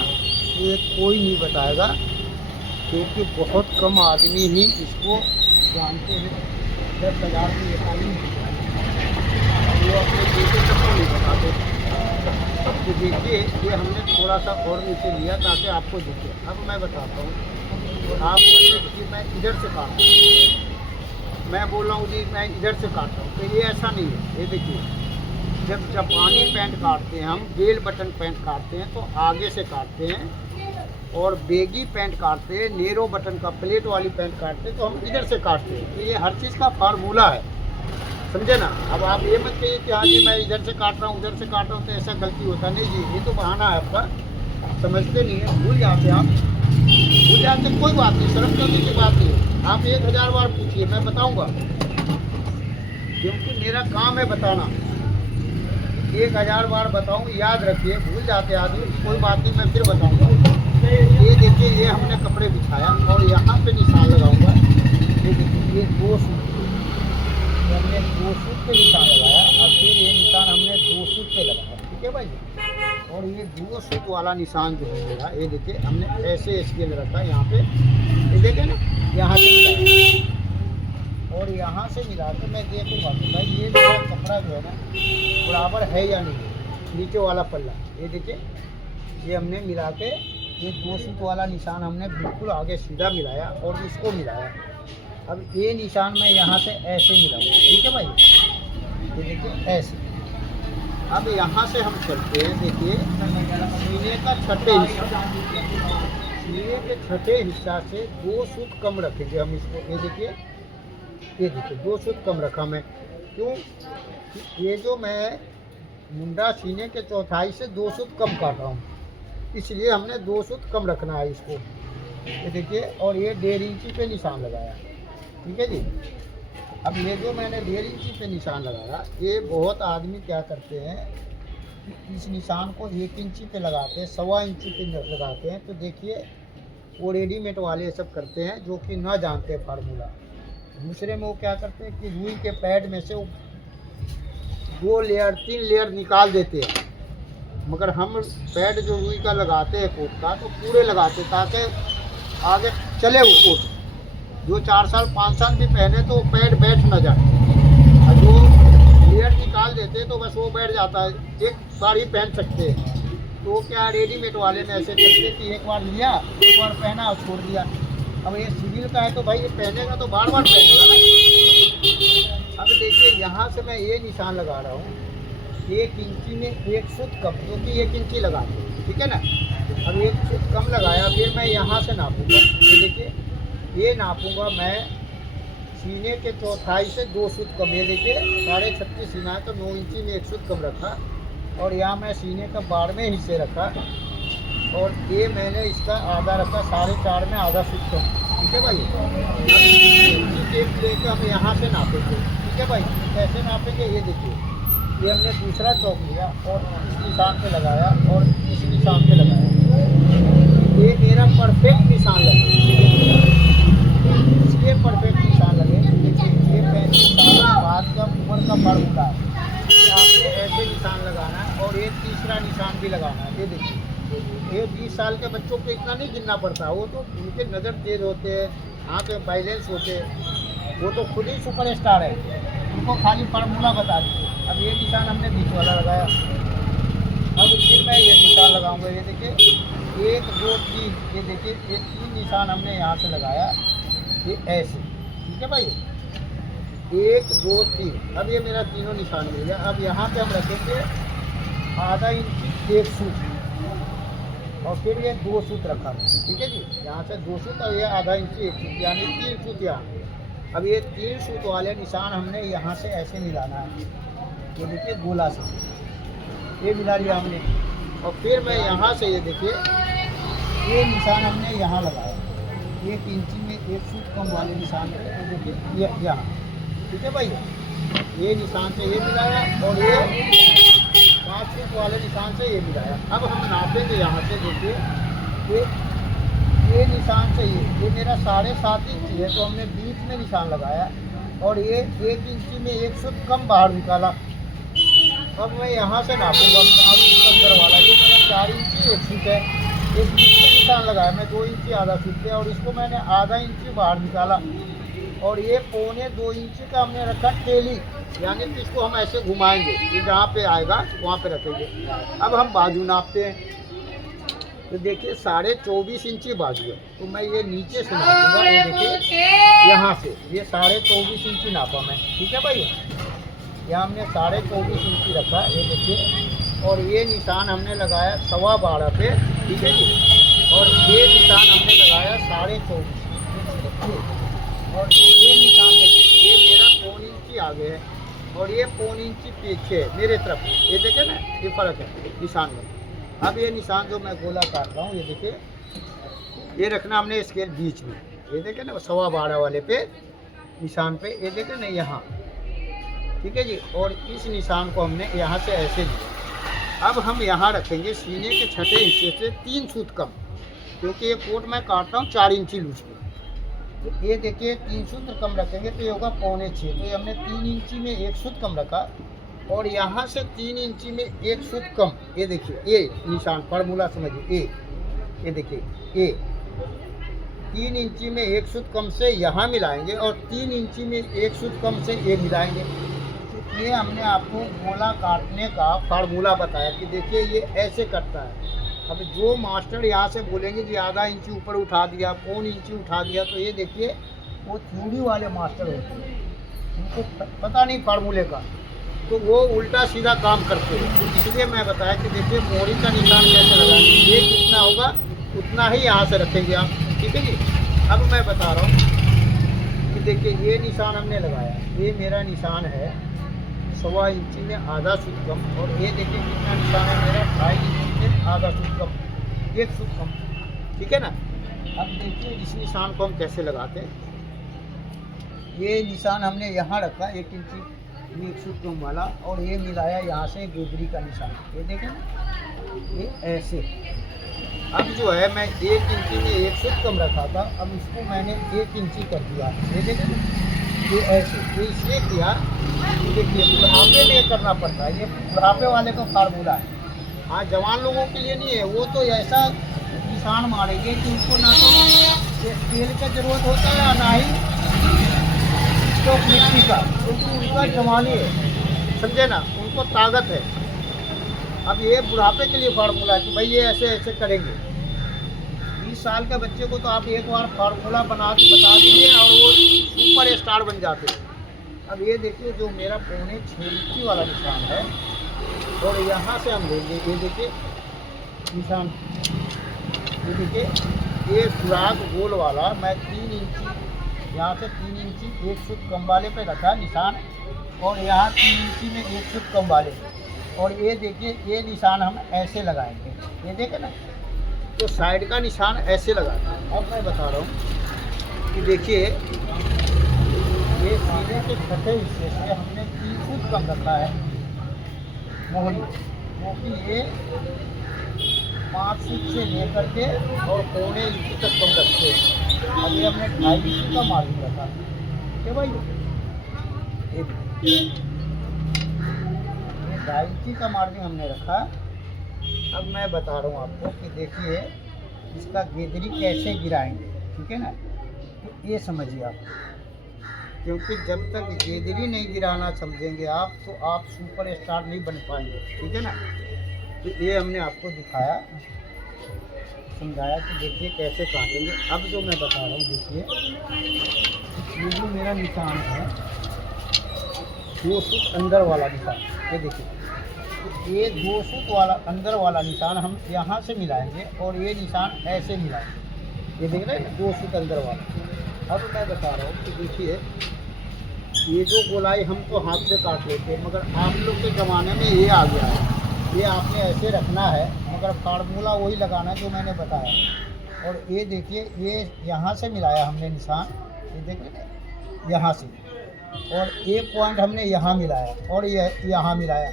ये कोई नहीं बताएगा, क्योंकि बहुत कम आदमी ही इसको जानते हैं। 10,000 की ये तालीम वो अपने बेटे सबको नहीं बताते। तो देखिए, ये हमने थोड़ा सा और नीचे लिया ताकि आपको दिखे। अब मैं बताता हूँ, आप बोलिए कि मैं इधर से काटता हूँ, मैं बोल रहा हूँ जी मैं इधर से काटता हूँ, तो ये ऐसा नहीं है। ये देखिए, जब जापानी पैंट काटते हैं हम, बेल बटन पैंट काटते हैं तो आगे से काटते हैं, और बेगी पैंट काटते हैं, नेरो बटन का प्लेट वाली पैंट काटते हैं तो हम इधर से काटते हैं। तो ये हर चीज़ का फार्मूला है, समझे ना। अब आप ये मत कहिए कि हाँ जी मैं इधर से काट रहा हूँ उधर से काट रहा हूँ, तो ऐसा गलती होता नहीं जी, ये तो बहाना है आपका। समझते नहीं है, भूल जाते आप, भूल जाते, कोई बात नहीं, शर्म करने की बात नहीं है। आप 1000 बार पूछिए, मैं बताऊंगा, क्योंकि मेरा काम है बताना। 1000 बार बताऊं, याद रखिए, भूल जाते आदमी, कोई बात नहीं, मैं फिर बताऊंगा। ये देखिए, ये हमने कपड़े बिछाया और यहाँ पे निशान लगाऊंगा। ये देखिए, ये 2 सूट, हमने 2 सूट पे निशान लगाया और फिर ये निशान हमने 2 सूट पे लगाया, ठीक है भाई। और ये 2 सूट वाला निशान जो है मेरा, ये देखिए हमने ऐसे स्केल रखा यहाँ पे, ये देखिए ना, यहाँ से मिलाया और यहाँ से मिला के मैं देखूँगा कि भाई ये मेरा कपड़ा जो है ना बराबर है या नहीं है। नीचे वाला पल्ला, ये देखिए, ये हमने मिला के ये 2 सूट वाला निशान हमने बिल्कुल आगे सीधा मिलाया और इसको मिलाया। अब ये निशान मैं यहाँ से ऐसे मिलाऊंगा, ठीक है भाई, ये देखिए ऐसे। अब यहाँ से हम चलते हैं, देखिए सीने का छठे हिस्सा, सीने के छठे हिस्सा से 2 सूट कम रखेंगे हम इसको। ये देखिए, ये देखिए 2 सूट कम रखा मैं, क्यों? ये जो मैं मुंडा सीने के चौथाई से 2 सूट कम काट रहा हूँ, इसलिए हमने 2 सूट कम रखना है इसको। ये देखिए, और ये 1.5 इंची पे निशान लगाया, ठीक है जी। अब ये जो मैंने 1.5 इंची पे निशान लगाया, ये बहुत आदमी क्या करते हैं, इस निशान को 1 इंची पे लगाते हैं, 1.25 इंची पे लगाते हैं। तो देखिए वो रेडीमेड वाले सब करते हैं जो कि न जानते फार्मूला। दूसरे में वो क्या करते हैं कि रुई के पैड में से वो 2 लेयर 3 लेयर निकाल देते हैं, मगर हम पैड जो रुई का लगाते हैं कोट का, तो पूरे लगाते ताकि आगे चले वो कोट। जो 4 साल 5 साल भी पहने तो पैड बैठ न जाए, और जो लेयर निकाल देते तो बस वो बैठ जाता है, एक बार ही पहन सकते हैं। तो क्या रेडीमेड वाले ने ऐसे करते कि एक बार लिया, एक बार पहना और छोड़ दिया। अब ये सिविल का है तो भाई ये पहनेगा तो बार बार पहनेगा ना। अब देखिए यहाँ से मैं ये निशान लगा रहा हूँ, 1 इंची में 1 सूट कम, क्योंकि 1 इंची लगाते हैं, ठीक है ना। अब 1 सूट कम लगाया, फिर मैं यहाँ से नापूंगा। ये देखिए, ये नापूंगा मैं सीने के चौथाई से 2 सूट कम। ये देखिए 36.5 सीना है तो 9 इंची में 1 सूट कम रखा, और यहाँ मैं सीने का 12वें हिस्से रखा, और ये मैंने इसका आधा रखा, 4.5 में आधा सूट कम, ठीक है भाई। टेप लेकर हम यहाँ से नापेंगे, ठीक है भाई। कैसे नापेंगे, ये देखिए, ये हमने दूसरा चौक लिया और इस निशान पे लगाया और इस निशान पे लगाया, ये मेरा परफेक्ट निशान लगे, इसलिए परफेक्ट निशान लगे। देखिए ये 35 साल बाद का उम्र का फर्क होता है, आपने ऐसे निशान लगाना है और एक तीसरा निशान भी लगाना है। ये देखिए, ये 20 साल के बच्चों को इतना नहीं गिनना पड़ता, वो तो उनके नज़र तेज होते हैं, हाथ में बैलेंस होते हैं, वो तो खुद ही सुपर स्टार है, उनको खाली फार्मूला बता दीजिए। अब ये निशान हमने बीच वाला लगाया, अब फिर मैं ये निशान लगाऊंगा। ये देखिए 1 2 3, ये देखिए ये 3 निशान हमने यहाँ से लगाया, ये ऐसे, ठीक है भाई, 1 2 3। अब ये मेरा तीनों निशान मिल गया। अब यहाँ पे हम रखेंगे आधा इंची 1 सूट, और फिर ये 2 सूट रखा, ठीक है जी। यहाँ से 2 सूट और ये आधा इंची 1 सूट, यानी 3 सूट यहाँ। अब ये 3 सूट वाले निशान हमने यहाँ से ऐसे मिलाना है, ये देखिए गोला से ये मिला लिया हमने। और फिर मैं यहाँ से ये देखिए ये निशान हमने यहाँ लगाया, 1 इंची में 1 सूट कम वाले निशान, ये देखिए ये यहाँ, ठीक है भाई। ये निशान से ये मिलाया और ये 5 सूट वाले निशान से ये मिलाया। अब हम नापेंगे यहाँ से, देखिए ये निशान से ये मेरा 7.5 इंची है, तो हमने बीच में निशान लगाया और ये 1 इंची में 1 सूट कम बाहर निकाला। अब मैं यहाँ से नापूंगा अंदर वाला, ये मेरा 4 इंची 1 सूट है, इस बीच में निशान लगाया मैं 2 इंची आधा सूट पे, और इसको मैंने आधा इंची बाहर निकाला, और ये 1.25 इंची का हमने रखा टेली, यानी कि इसको हम ऐसे घुमाएंगे, ये जहाँ पे आएगा वहाँ पे रखेंगे। अब हम बाजू नापते हैं, तो देखिए 24.5 इंची बाजू है, तो मैं ये नीचे से नापूंगा। ये देखिए यहाँ से ये 24.5 इंची नापा मैं, ठीक है भाई। यहाँ हमने 24.5 इंची रखा, ये देखिए, और ये निशान हमने लगाया 12.25 पे, ठीक है जी। और ये निशान हमने लगाया 24.5, और ये निशान देखिए ये मेरा 1.25 इंची आगे है और ये 1.25 इंची पीछे है मेरे तरफ, ये देखे ना, ये फ़र्क है निशान में। अब ये निशान जो मैं गोला काट रहा हूँ, ये देखिए, ये रखना हमने स्केल बीच में, ये देखे ना 12.25 वाले पे निशान पे, ये देखे ना यहाँ, ठीक है जी। और इस निशान को हमने यहाँ से ऐसे लिया। अब हम यहाँ रखेंगे सीने के छठे हिस्से से 3 सूत कम, क्योंकि ये कोट मैं काट रहा हूँ 4 इंची लूज पे। तो ये देखिए 3 सूत्र कम रखेंगे तो ये होगा 5.25। तो ये हमने 3 इंची में 1 सूत कम रखा, और यहाँ से 3 इंची में 1 सूत कम, ये देखिए ए निशान फार्मूला समझिए, ए, ये देखिए ए 3 इंची में 1 सूत कम से यहाँ मिलाएंगे, और 3 इंची में 1 सूत कम से ए मिलाएंगे। तो ये हमने आपको गोला काटने का फार्मूला बताया कि देखिए ये ऐसे कटता है। अब जो मास्टर यहाँ से बोलेंगे कि आधा इंची ऊपर उठा दिया, 1 इंची उठा दिया, तो ये देखिए वो थ्योरी वाले मास्टर होते हैं, उनको पता नहीं फार्मूले का, तो वो उल्टा सीधा काम करते हैं। तो इसलिए मैं बताया कि देखिए मोहरी का निशान कैसे लगाएंगे, ये कितना होगा उतना ही यहाँ से रखेंगे आप, ठीक है जी। अब मैं बता रहा हूँ कि देखिए ये निशान हमने लगाया, ये मेरा निशान है 1.25 इंची में आधा सूत कम, और ये देखिए कितना निशान है मेरा 2.5 इंची में आधा सूत कम, 1 सूत कम, ठीक है ना। अब देखिए इस निशान को हम कैसे लगाते हैं। ये निशान हमने यहाँ रखा 1 इंची में 1 सूत कम वाला, और ये मिलाया यहाँ से गेदरी का निशान, ये देखें ना, ये ऐसे। अब जो है मैं 1 इंची में 1 सूत कम रखा था, अब इसको मैंने 1 इंची कर दिया, ये देखें ना, ये ऐसे। ये इसलिए किया, देखिए बुढ़ापे में करना पड़ता है, ये बुढ़ापे वाले का फार्मूला है। हाँ, जवान लोगों के लिए नहीं है, वो तो ऐसा निशान मारेंगे कि उनको ना तो तेल की जरूरत होता है, ना ही तो मिट्टी का, क्योंकि उनका जवानी है, समझे ना, उनको ताकत है। अब ये बुढ़ापे के लिए फार्मूला है कि भाई ये ऐसे ऐसे करेंगे। 20 साल के बच्चे को तो आप एक बार फार्मूला बना के बता दीजिए और वो सुपर स्टार बन जाते हैं। अब ये देखिए जो मेरा 5.25 इंची वाला निशान है, और यहाँ से हम लेंगे, ये देखिए निशान, ये देखिए ये सुराग गोल वाला मैं 3 इंची, यहाँ से 3 इंची 1 सूत कम वाले पे रखा निशान, और यहाँ 3 इंची में 1 सूत कम वाले, और ये देखिए ये निशान हम ऐसे लगाएंगे, ये देखें ना, तो साइड का निशान ऐसे लगाते हैं। अब मैं बता रहा हूँ कि देखिए ये सीने के छठे हिस्से से हमने 3 फुट कम रखा है मोहरी, क्योंकि ये 5 फुट से लेकर के और 1.25 इंची तक कम रखते हैं। अभी हमने 2.5 इंची का मार्जिन रखा, ठीक है भाई, ये 2.5 इंची का मार्जिन हमने रखा। अब मैं बता रहा हूँ आपको कि देखिए इसका गेदरी कैसे गिराएंगे, ठीक है ना, तो ये समझिए आप, क्योंकि जब तक गेदरी नहीं गिराना समझेंगे आप तो आप सुपर स्टार नहीं बन पाएंगे, ठीक है ना। तो ये हमने आपको दिखाया, समझाया कि देखिए कैसे काटेंगे। अब जो मैं बता रहा हूँ देखिए ये जो मेरा निशान है 2 सूत अंदर वाला निशान, ये देखिए ये 2 सूत वाला अंदर वाला निशान हम यहाँ से मिलाएंगे, और ये निशान ऐसे मिलाएंगे, ये देख रहे हैं 2 सूत अंदर वाला। अब मैं बता रहा हूँ कि देखिए ये जो गोलाई हम तो हाथ से काट लेते हैं, मगर आप लोग के ज़माने में ये आ गया है, ये आपने ऐसे रखना है, मगर फार्मूला वही लगाना है जो मैंने बताया। और ये देखिए ये यहाँ से मिलाया हमने निशान, ये देख रहे हैं यहाँ से, और एक पॉइंट हमने यहाँ मिलाया, और ये यहाँ मिलाया,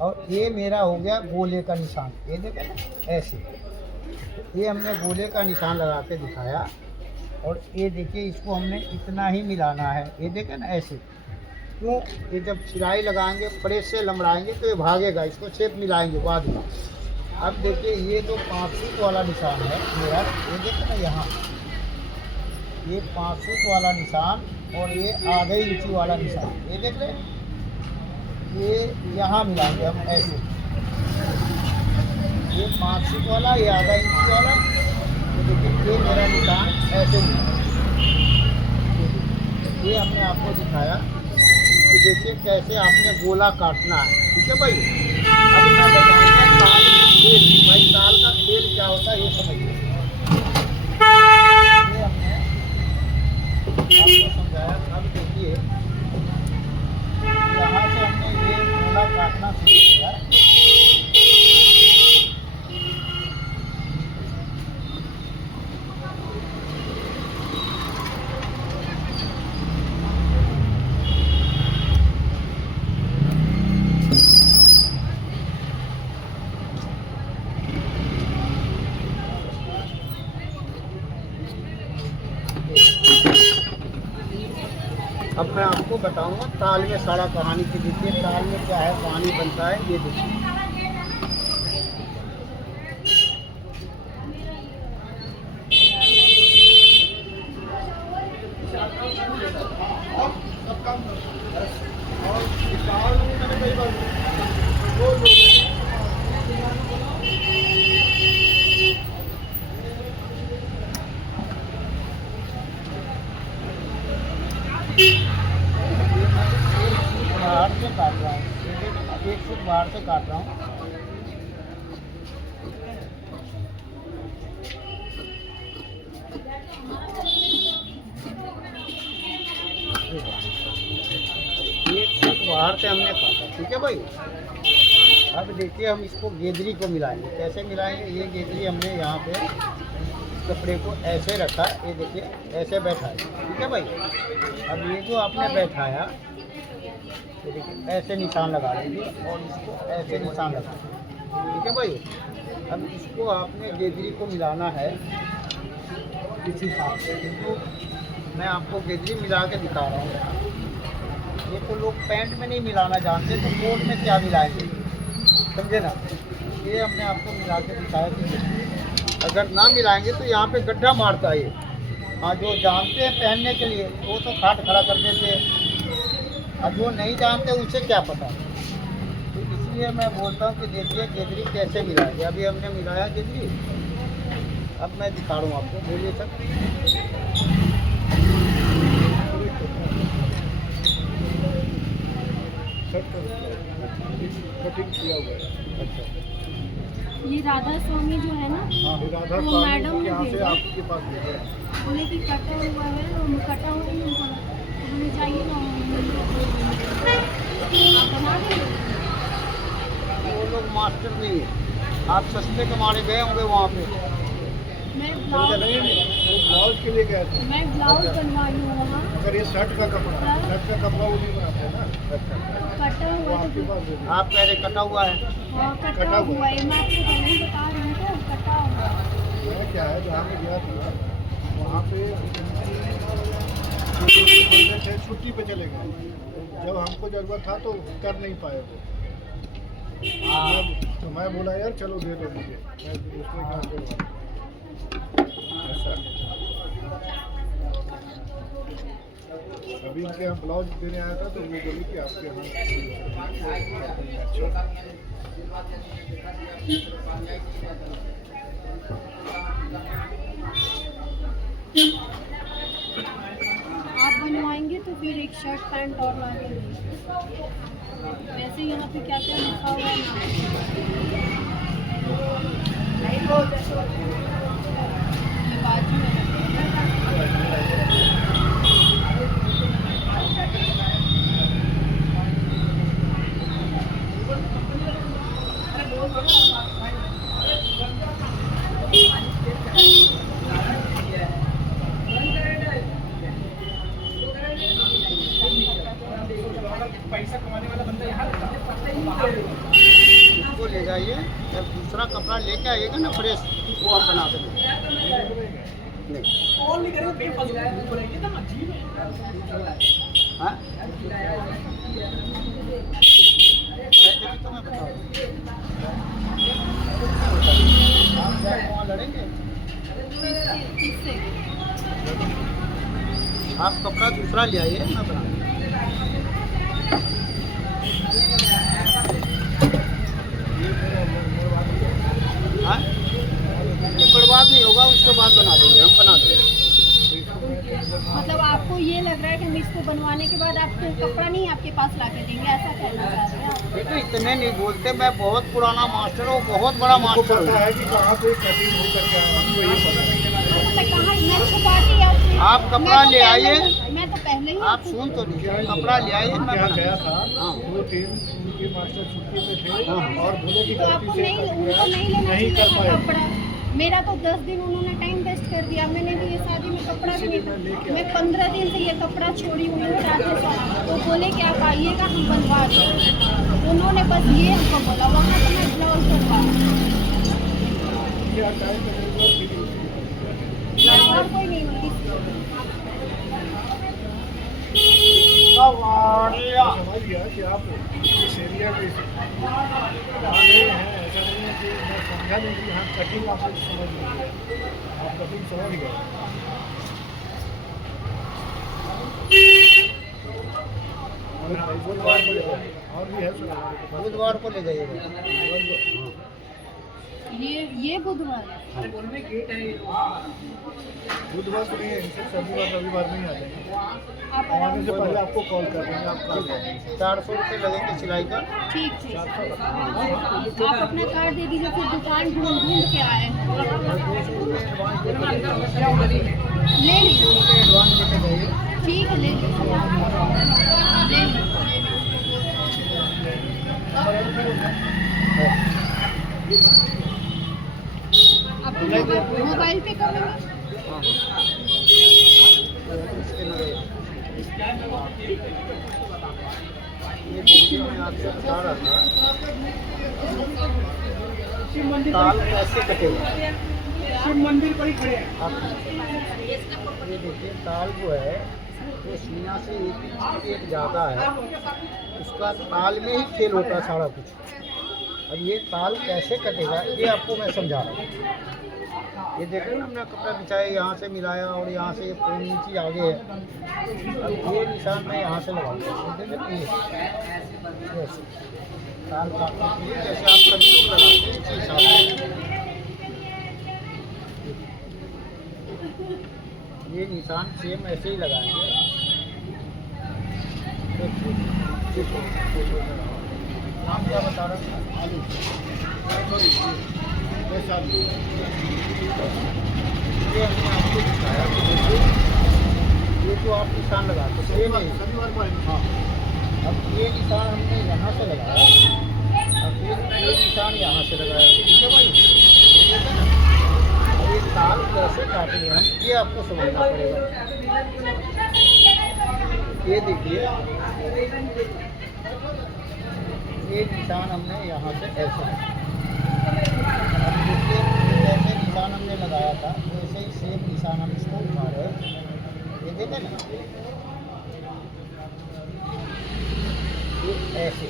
और ये मेरा हो गया गोले का निशान, ये देखें ना ऐसे। ये हमने गोले का निशान लगा के दिखाया, और ये देखिए इसको हमने इतना ही मिलाना है, ये देखें ना ऐसे। क्यों, ये जब सिलाई लगाएंगे प्रेस से लमड़ाएंगे तो ये भागेगा, इसको छेद मिलाएंगे बाद में। अब देखिए ये जो 5 सूत वाला निशान है मेरा, ये देखें ना यहाँ, ये 5 सूत वाला निशान, और ये आधे इंची वाला निशान, ये देख रहे हैं, ये यहाँ मिलाएंगे हम ऐसे, ये 5 सूत वाला, ये आधा इंची वाला, तो देखिए ये मेरा निशान ऐसे मिला। ये हमने आपको दिखाया कि देखिए कैसे आपने गोला काटना है, ठीक है भाई। अब मैं बताऊँगा ताल में खेल, भाई ताल का खेल क्या होता है ये समझिए। ये हमने आपको समझाया। अब देखिए यहाँ से हमने ये गोला काटना शुरू किया, अब मैं आपको बताऊंगा ताल में सारा कहानी की। देखिए ताल में क्या है, पानी बनता है, ये देखिए। बाहर से काट रहा हूँ, एक फुट बाहर से काट रहा हूँ। एक फुट बाहर से हमने काटा, ठीक है भाई। अब देखिए हम इसको गेदरी को मिलाएंगे। कैसे मिलाएंगे? ये गेदरी हमने यहाँ पे कपड़े को ऐसे रखा, ये देखिए ऐसे बैठा है, ठीक है भाई। अब ये जो आपने बैठाया, ये देखिए ऐसे निशान लगा लेंगे और इसको ऐसे निशान लगा, ठीक है भाई। अब इसको आपने गेदरी को मिलाना है इस हिसाब से। तो मैं आपको गेदरी मिला के दिखा रहा हूँ। ये तो लोग पैंट में नहीं मिलाना जानते, तो कोट में क्या मिलाएंगे, समझे ना। ये हमने आपको मिला के दिखाया कि अगर ना मिलाएंगे तो यहाँ पे गड्ढा मारता है ये। हाँ, जो जानते हैं पहनने के लिए वो तो खाट खड़ा कर देते हैं, अब जो नहीं जानते उसे क्या पता। तो इसलिए मैं बोलता हूँ कि देखिए गेदरी कैसे मिलाएंगे। अभी हमने मिलाया गेदरी, अब मैं दिखा रहा हूँ आपको। बोलिए सर। कटिंग किया हुआ है। अच्छा, ये राधा स्वामी जो है ना, राधा वो स्वामी मैडम ने यहाँ से भेजा। आपके पास भेजा है। बोले कि कटा हुआ है, और कटा हुआ नहीं होगा, हमें चाहिए ना, आप बना देंगे। वो लोग मास्टर नहीं है, आप सस्ते कमाने गए होंगे वहाँ पे। मैं ब्लाउज वो ब्लाउज के लिए गए थे। मैं ब्लाउज बनवाई हूँ वहाँ, अगर ये शर्ट का कपड़ा है, शर्ट का कपड़ा वो नहीं बनाते हैं ना। कटा वो हुआ आपके तो पास भेजा। आप कह रहे कटा हुआ है। हाँ, कटा हुआ है। मैं आपको पहले ही बता रही हूँ तो कटा हुआ है। मैं क्या है, जहाँ मैं गया था वहाँ पे बंदे थे, छुट्टी पे चले गए। जब हमको ज़रूरत था तो कर नहीं पाए वो। तो मैं बोला यार चलो दे दो मुझे, मैं दूसरे के यहाँ पे। अभी इनके यहाँ ब्लाउज देने आया था तो वो बोली कि आपके आप बनवाएंगे तो फिर एक शर्ट पैंट और ला देंगे। वैसे यहाँ पे क्या क्या लिखा हुआ है ये बाजू है। पैसा कमाने वाला बंदा यहाँ इसको ले जाइए, जब दूसरा कपड़ा लेके आइएगा ना फ्रेश, वो हम बना देंगे। नहीं, हाँ जब तो मैं बता रहा हूँ। आप जाके वहाँ लड़ेंगे, किससे? आप कपड़ा दूसरा ले आइए, मैं बना दूँगा। हाँ? ये बर्बाद नहीं होगा, उसके बाद बना देंगे, हम बना देंगे। मतलब आपको ये लग रहा है कि हम इसको बनवाने के बाद आपको कपड़ा नहीं आपके पास ला के देंगे, ऐसा कहना चाह रहे हैं आप? देखो इतने नहीं बोलते, मैं बहुत पुराना मास्टर हूँ, बहुत बड़ा मास्टर पता हूँ। है कि कहाँ पे कटिंग हो करके आया, हमको ये पता है। मतलब कहाँ मैं छुपाती आपसे? आप कपड़ा ले आइए। मैं तो पहले ही आप सुन तो लीजिए, कपड़ा ले आइए, मैं यहाँ बना गया था, हाँ। 2-3 उनके मास्टर छुट्टी पे थे हाँ। और बोले कि तो गलती आपको से नहीं, कर उनको नहीं दिया, लेना नहीं चाहिए कर था पाए। कपड़ा। मेरा तो 10 दिन उन्होंने टाइम वेस्ट कर दिया। मैंने भी ये शादी में कपड़ा भी नहीं था। मैं 15 दिन से ये कपड़ा छोड़ी हुई हूँ राजस्थान। तो बोले कि आप आइएगा, हम बनवा दें। उन्होंने बस ये हमको बोला, वहाँ तो मैं ब्लाउज बनवा क्या टाइम लगेगा? और कोई नहीं होगी। किया कि आप इस एरिया में रहे हैं, ऐसा नहीं है कि मैं समझा नहीं कि यहाँ कटिंग आप समझ लीजिए, आप कटिंग समझ गए। बुधवार को ले जाइए, और भी है सर हमारे पास। बुधवार को ले जाइएगा। ये बुधवार अरे बोलने गेट है बुधवार को नहीं है, इनसे शनिवार रविवार नहीं आ जाएंगे। आप आने से पहले आपको कॉल कर देंगे, आप कॉल कर देंगे। 400 रुपये लगेंगे सिलाई का। ठीक ठीक आप अपना कार्ड दे दीजिए, फिर दुकान ढूंढ के आए हैं। ले लीजिए, एडवांस लेके जाइए। ठीक है ले लीजिए। आपको मोबाइल पे करेंगे? ये देखिए, मैं आपसे बता रहा था शिव मंदिर ताल कैसे कटेगा। शिव मंदिर पर ही खड़े हैं। ये देखिए, ताल जो है वो सीना से एक ज़्यादा है, उसका ताल में ही खेल होता है सारा कुछ। अब ये ताल कैसे कटेगा ये आपको मैं समझा रहा हूँ। ये देखो ना, हमने कपड़ा बिछाया, यहाँ से मिलाया और यहाँ से ये 3 इंची आगे है। अब ये निशान मैं यहाँ से लगाऊंगा, देखो ये ऐसे ताल काटने के लिए जैसे आप सभी लोग लगाते हैं इसी हिसाब से ये निशान सेम ऐसे ही लगाएंगे। नाम क्या बता रहा था? आलू। ये हमने आपको दिखाया कि देखिए, ये जो आप निशान लगाते हैं ये नहीं, शनिवार को आएंगे। हाँ, अब ये निशान हमने यहाँ से लगाया और फिर ये निशान यहाँ से लगाया। ठीक है भाई, ये देखो ना, और ये ताल कैसे काटेंगे हम, ये आपको समझना पड़ेगा। ये देखिए, ये निशान हमने यहाँ से ऐसे, अब देखिए जैसे निशान हमने लगाया था वैसे ही सेम निशान हम इसको उठा रहे हैं। ये देखे ना, ये ऐसे,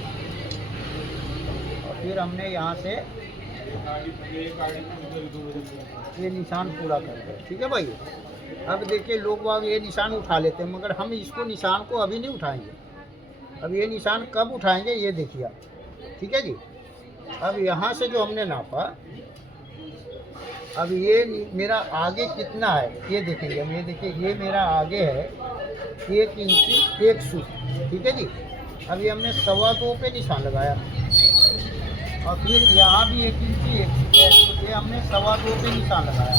और फिर हमने यहाँ से ये निशान पूरा कर दिया। ठीक है भाई, अब देखिए लोग बाग ये निशान उठा लेते हैं, मगर हम इसको निशान को अभी नहीं उठाएंगे। अब ये निशान कब उठाएंगे ये देखिए आप। ठीक है जी, अब यहाँ से जो हमने नापा, अब ये मेरा आगे कितना है ये देखेंगे हम। ये देखिए, ये मेरा आगे है 1 इंची 1 सूट। ठीक है जी, अब ये हमने 2.25 पे निशान लगाया और फिर यहाँ भी 1 इंची 1 सूट है, ये हमने 2.25 पे निशान लगाया।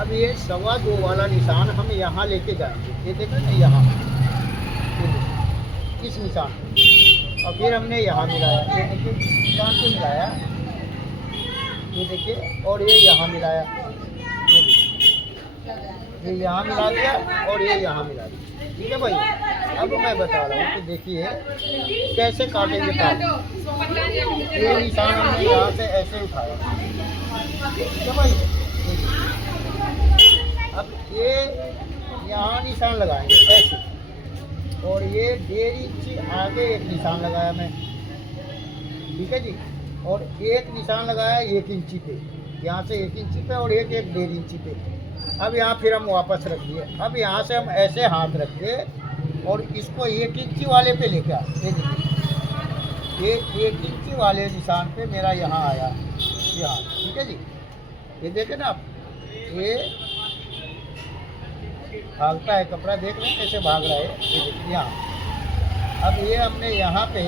अब ये 2.25 वाला निशान हम यहाँ लेके जाएंगे। ये देखो ना, यहाँ इस निशान पे, और फिर हमने यहाँ मिलाया। ये देखिए, इस निशान पे मिलाया, ये देखिए, और ये यहाँ मिलाया, ये यहाँ मिला दिया और ये यहाँ मिला दिया। ठीक है भाई, अब मैं बता रहा हूँ कि देखिए कैसे काटेंगे ताल। ये निशान हमने यहाँ से ऐसे उठाया। ठीक है भाई, अब ये यहाँ निशान लगाएंगे ऐसे, और ये 1.5 इंची आगे एक निशान लगाया मैं। ठीक है जी, और एक निशान लगाया 1 इंची पे, यहाँ से 1 इंची पे और एक 1.5 इंची पे। अब यहाँ फिर हम वापस रख दिए। अब यहाँ से हम ऐसे हाथ रख के और इसको 1 इंची वाले पे लेके आए। ये देखिए, ये 1 इंची वाले निशान पे मेरा यहाँ आया, यहाँ। ठीक है जी, ये देखे ना आप, ये भागता है कपड़ा, देख रहे हैं कैसे भाग रहा है। ये देखिए यहाँ, अब ये हमने यहाँ पे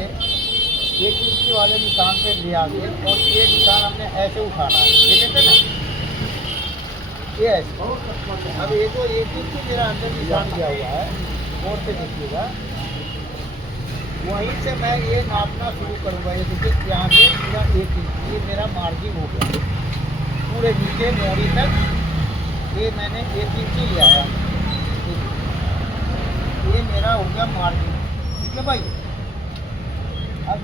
1 इंची वाले निशान पे लिया के और ये निशान हमने ऐसे उठाना है। ये देखते ना, ये ऐसे। अब ये जो 1 इंची मेरा अंदर निशान दिया हुआ है, और से देखिएगा, वहीं से मैं ये नापना शुरू करूँगा। ये देखिए, यहाँ से पूरा 1 इंची ये मेरा मार्जिन हो गया, पूरे नीचे मोड़ी तक ये मैंने 1 इंची लिया है। ये मेरा हो गया मार्जिन। ठीक है भाई, अब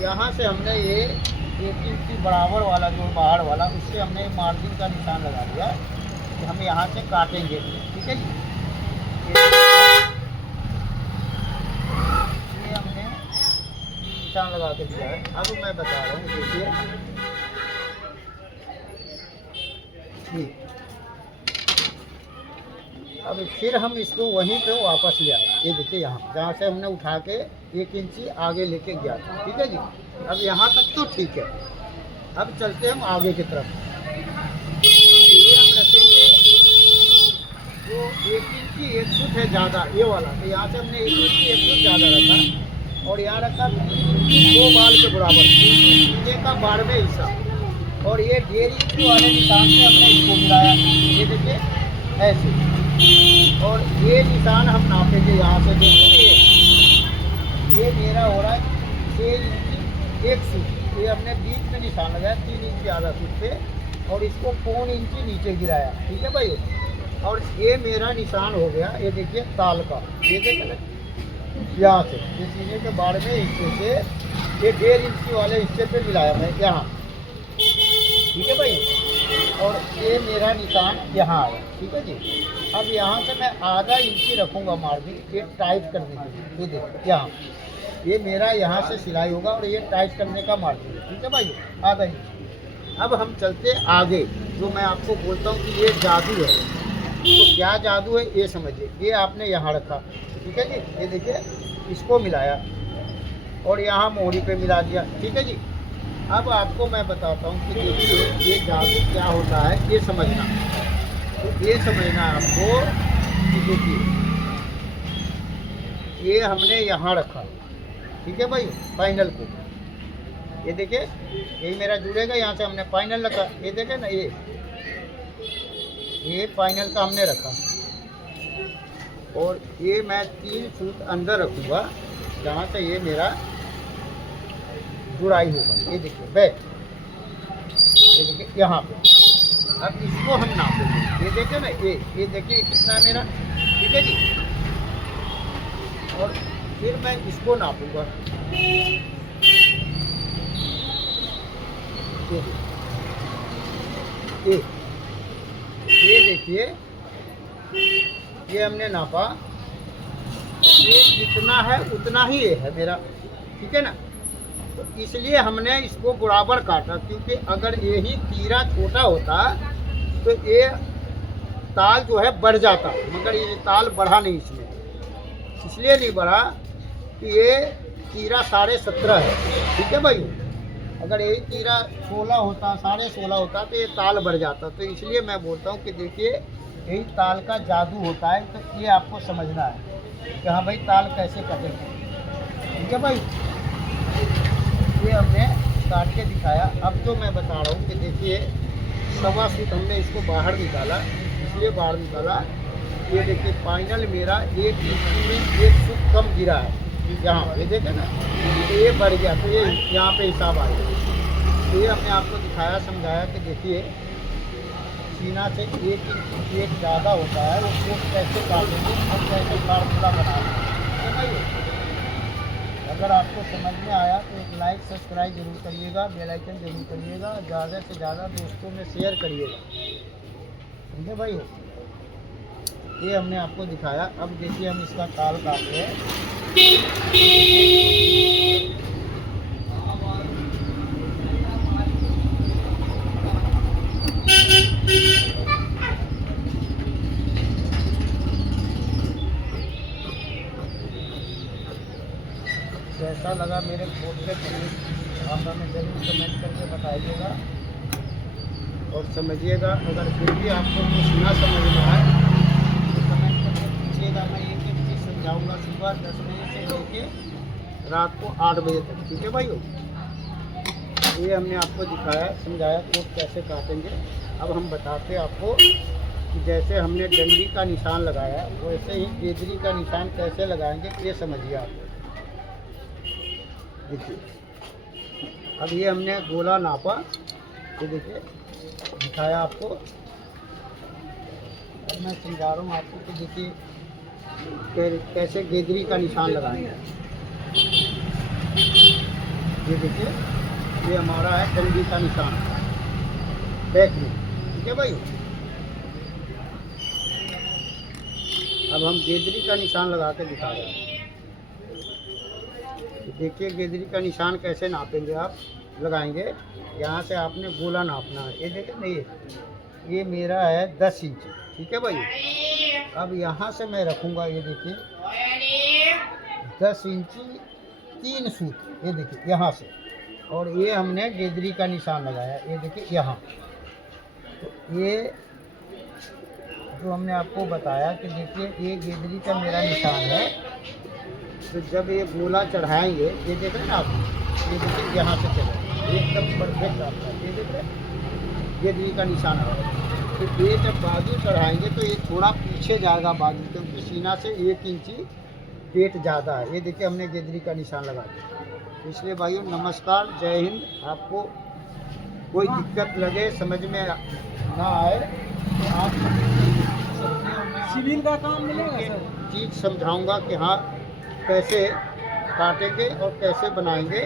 यहाँ से हमने ये 1 इंची बराबर वाला जो बाहर वाला, उससे हमने मार्जिन का निशान लगा दिया कि हम यहाँ से काटेंगे। ठीक है जी, ये हमने निशान लगा के दिया है। अब मैं बता रहा हूँ, देखिए ये। अब फिर हम इसको वहीं पे वापस ले आए, ये देखिए यहाँ जहाँ से हमने उठा के 1 इंची आगे लेके गया था, ठीक है जी। अब यहाँ तक तो ठीक है। अब चलते हम आगे की तरफ। तो ये हम रखेंगे जो 1 इंची 1 फुट है ज़्यादा, ये वाला, तो यहाँ से हमने 1 इंची 1 फुट ज़्यादा रखा और यहाँ रखा 2 बाल के बराबर नीचे का 12वां हिस्सा, और ये 1.5 इंची वाले निशान से हमने इसको मिलाया, ये देखिए ऐसे। और ये निशान हम नापेंगे यहाँ से, देखिए ये मेरा हो रहा है 6 इंची 1 फुट, ये हमने बीच में निशान लगाया 3 इंची आधा फुट पे, और इसको 1 इंची नीचे गिराया, ठीक है भाई। और ये मेरा निशान हो गया, ये देखिए ताल का, ये देखिए ना यहाँ से ये सीने के 12वें हिस्से से ये 1.5 इंची वाले हिस्से पे मिलाया मैं यहाँ, ठीक है भाई। और ये मेरा निशान यहाँ आया, ठीक है जी। अब यहाँ से मैं आधा इंची रखूँगा मार्जिन, ये टाइट करने के लिए, ये देखिए यहाँ, ये मेरा यहाँ से सिलाई होगा और ये टाइट करने का मार्जिन है, ठीक है भाई, आधा इंची। अब हम चलते आगे, जो मैं आपको बोलता हूँ कि ये जादू है, तो क्या जादू है ये समझिए। ये आपने यहाँ रखा, ठीक है जी, ये देखिए इसको मिलाया और यहाँ मोहरी पे मिला दिया, ठीक है जी। अब आपको मैं बताता हूँ कि देखिए ये जादू क्या होता है, ये समझना। तो ये समझना है आपको कि देखिए ये हमने यहाँ रखा, ठीक है भाई, फाइनल को, ये देखिए यही मेरा जुड़ेगा, यहाँ से हमने फाइनल रखा, ये देखे ना, ये फाइनल का हमने रखा, और ये मैं 3 फुट अंदर रखूँगा जहाँ से ये मेरा जुड़ाई होगा, ये देखिए बैक, ये देखिए यहाँ पे। अब इसको हम नापेंगे, ये देखिए ना, ये देखिए कितना है मेरा, ठीक है जी। और फिर मैं इसको नापूंगा, ये देखिए ये हमने नापा, ये जितना है उतना ही ये है मेरा, ठीक है ना। तो इसलिए हमने इसको बराबर काटा, क्योंकि अगर यही तीरा छोटा होता तो ये ताल जो है बढ़ जाता, मगर ये ताल बढ़ा नहीं इसमें, इसलिए नहीं बढ़ा कि ये तीरा 17.5 है, ठीक है भाई। अगर यही तीरा 16 होता, 16.5 होता तो ये ताल बढ़ जाता। तो इसलिए मैं बोलता हूँ कि देखिए यही ताल का जादू होता है, तो ये आपको समझना है कि हाँ भाई ताल कैसे कटेंगे, ठीक है भाई। ये हमने काट के दिखाया। अब जो मैं बता रहा हूँ कि देखिए 1.25 फुट हमने इसको बाहर निकाला, इसलिए बाहर निकाला, ये देखिए फाइनल मेरा 1 इंची में 1 फुट कम गिरा है यहाँ, ये देखे ना, तो ये बढ़ गया, तो ये यहाँ पे हिसाब आ गया। तो ये हमने आपको दिखाया, समझाया कि देखिए सीना से 1 इंची 1 ज़्यादा होता है, उसको कैसे काटेंगे और कैसे फार्मूला बनाएंगे। अगर आपको समझ में आया तो एक लाइक सब्सक्राइब जरूर करिएगा, बेल आइकन जरूर करिएगा, ज़्यादा से ज़्यादा दोस्तों में शेयर करिएगा, समझे भाई। ये हमने आपको दिखाया। अब देखिए हम इसका ताल काटते हैं। कैसा लगा मेरे पॉडकास्ट आप हमें ज़रूर कमेंट करके बताइएगा और समझिएगा। अगर फिर भी आपको कुछ ना समझ में आए तो कमेंट करके पूछिएगा, मैं एक एक चीज़ समझाऊँगा सुबह 10 बजे से लेके रात को 8 बजे तक, ठीक है भाइयों। ये हमने आपको दिखाया, समझाया कोट कैसे काटेंगे। अब हम बताते हैं आपको कि जैसे हमने डंडी का निशान लगाया वैसे ही गेजरी का निशान कैसे लगाएंगे, ये समझिए आप। देखिए अब ये हमने गोला नापा, ये देखिए दिखाया आपको। अब मैं समझा रहा हूँ आपको कि देखिए कैसे गेजरी का निशान लगाएंगे। ये देखिए ये हमारा है डंडी का निशान बैक में, ठीक है भाई। अब हम गेजरी का निशान लगा के दिखा रहे हैं। देखिए गेदरी का निशान कैसे नापेंगे आप, लगाएंगे। यहाँ से आपने गोला नापना है। ये देखिए नहीं, ये मेरा है 10 इंच, ठीक है भाई। अब यहाँ से मैं रखूँगा, ये देखिए 10 इंची 3 सूत, ये देखिए यहाँ से। और ये हमने गेदरी का निशान लगाया, ये देखिए यहाँ। तो ये जो हमने आपको बताया कि देखिए ये गेदरी का मेरा निशान है। तो जब ये गोला चढ़ाएंगे, ये देख रहे हैं ना आप, ये देखिए यहाँ से चले एकदम परफेक्ट आपका, ये देख रहे हैं गेदरी का निशान आ रहा है। तो ये जब बाजू चढ़ाएंगे तो ये थोड़ा पीछे जाएगा बाजू, क्योंकि सीना से 1 इंची पेट ज़्यादा है। ये देखिए हमने गेदरी का निशान लगा दिया। इसलिए भाइयों नमस्कार, जय हिंद। आपको कोई दिक्कत लगे, समझ में ना आए तो आप सिविल का काम मिलेगा सर? चीज़ समझाऊंगा कि हाँ कैसे काटेंगे और कैसे बनाएंगे।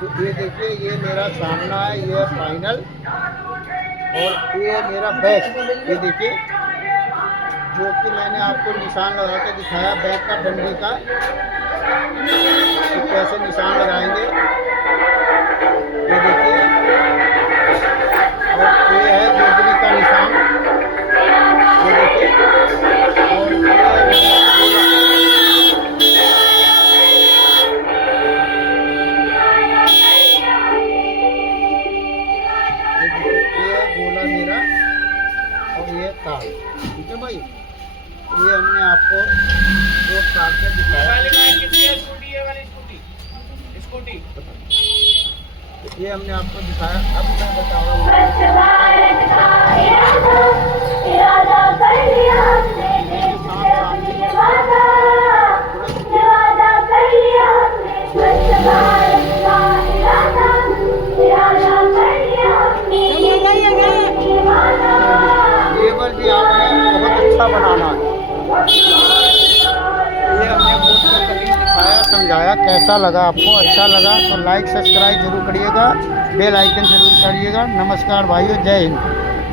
तो ये देखिए ये मेरा सामना है, ये फाइनल, और ये मेरा बैक। ये देखिए जो कि मैंने आपको निशान लगा के दिखाया बैक का डंडी का, तो कैसे निशान लगाएंगे ये देखिए। और ये है गेदरी का निशान, ये देखिए। और ये गोला मेरा और ये तार, ठीक है भाई। ये हमने आपको दो तार से दिखाया। ये हमने आपको दिखाया। अब मैं बता रहा टेबल भी आपने बहुत अच्छा बनाना है। ये हमने बोर्ड का कटिंग दिखाया, समझाया। कैसा लगा आपको? अच्छा लगा तो लाइक सब्सक्राइब जरूर करिएगा, बेल आइकन जरूर करिएगा। नमस्कार भाइयों, जय हिंद।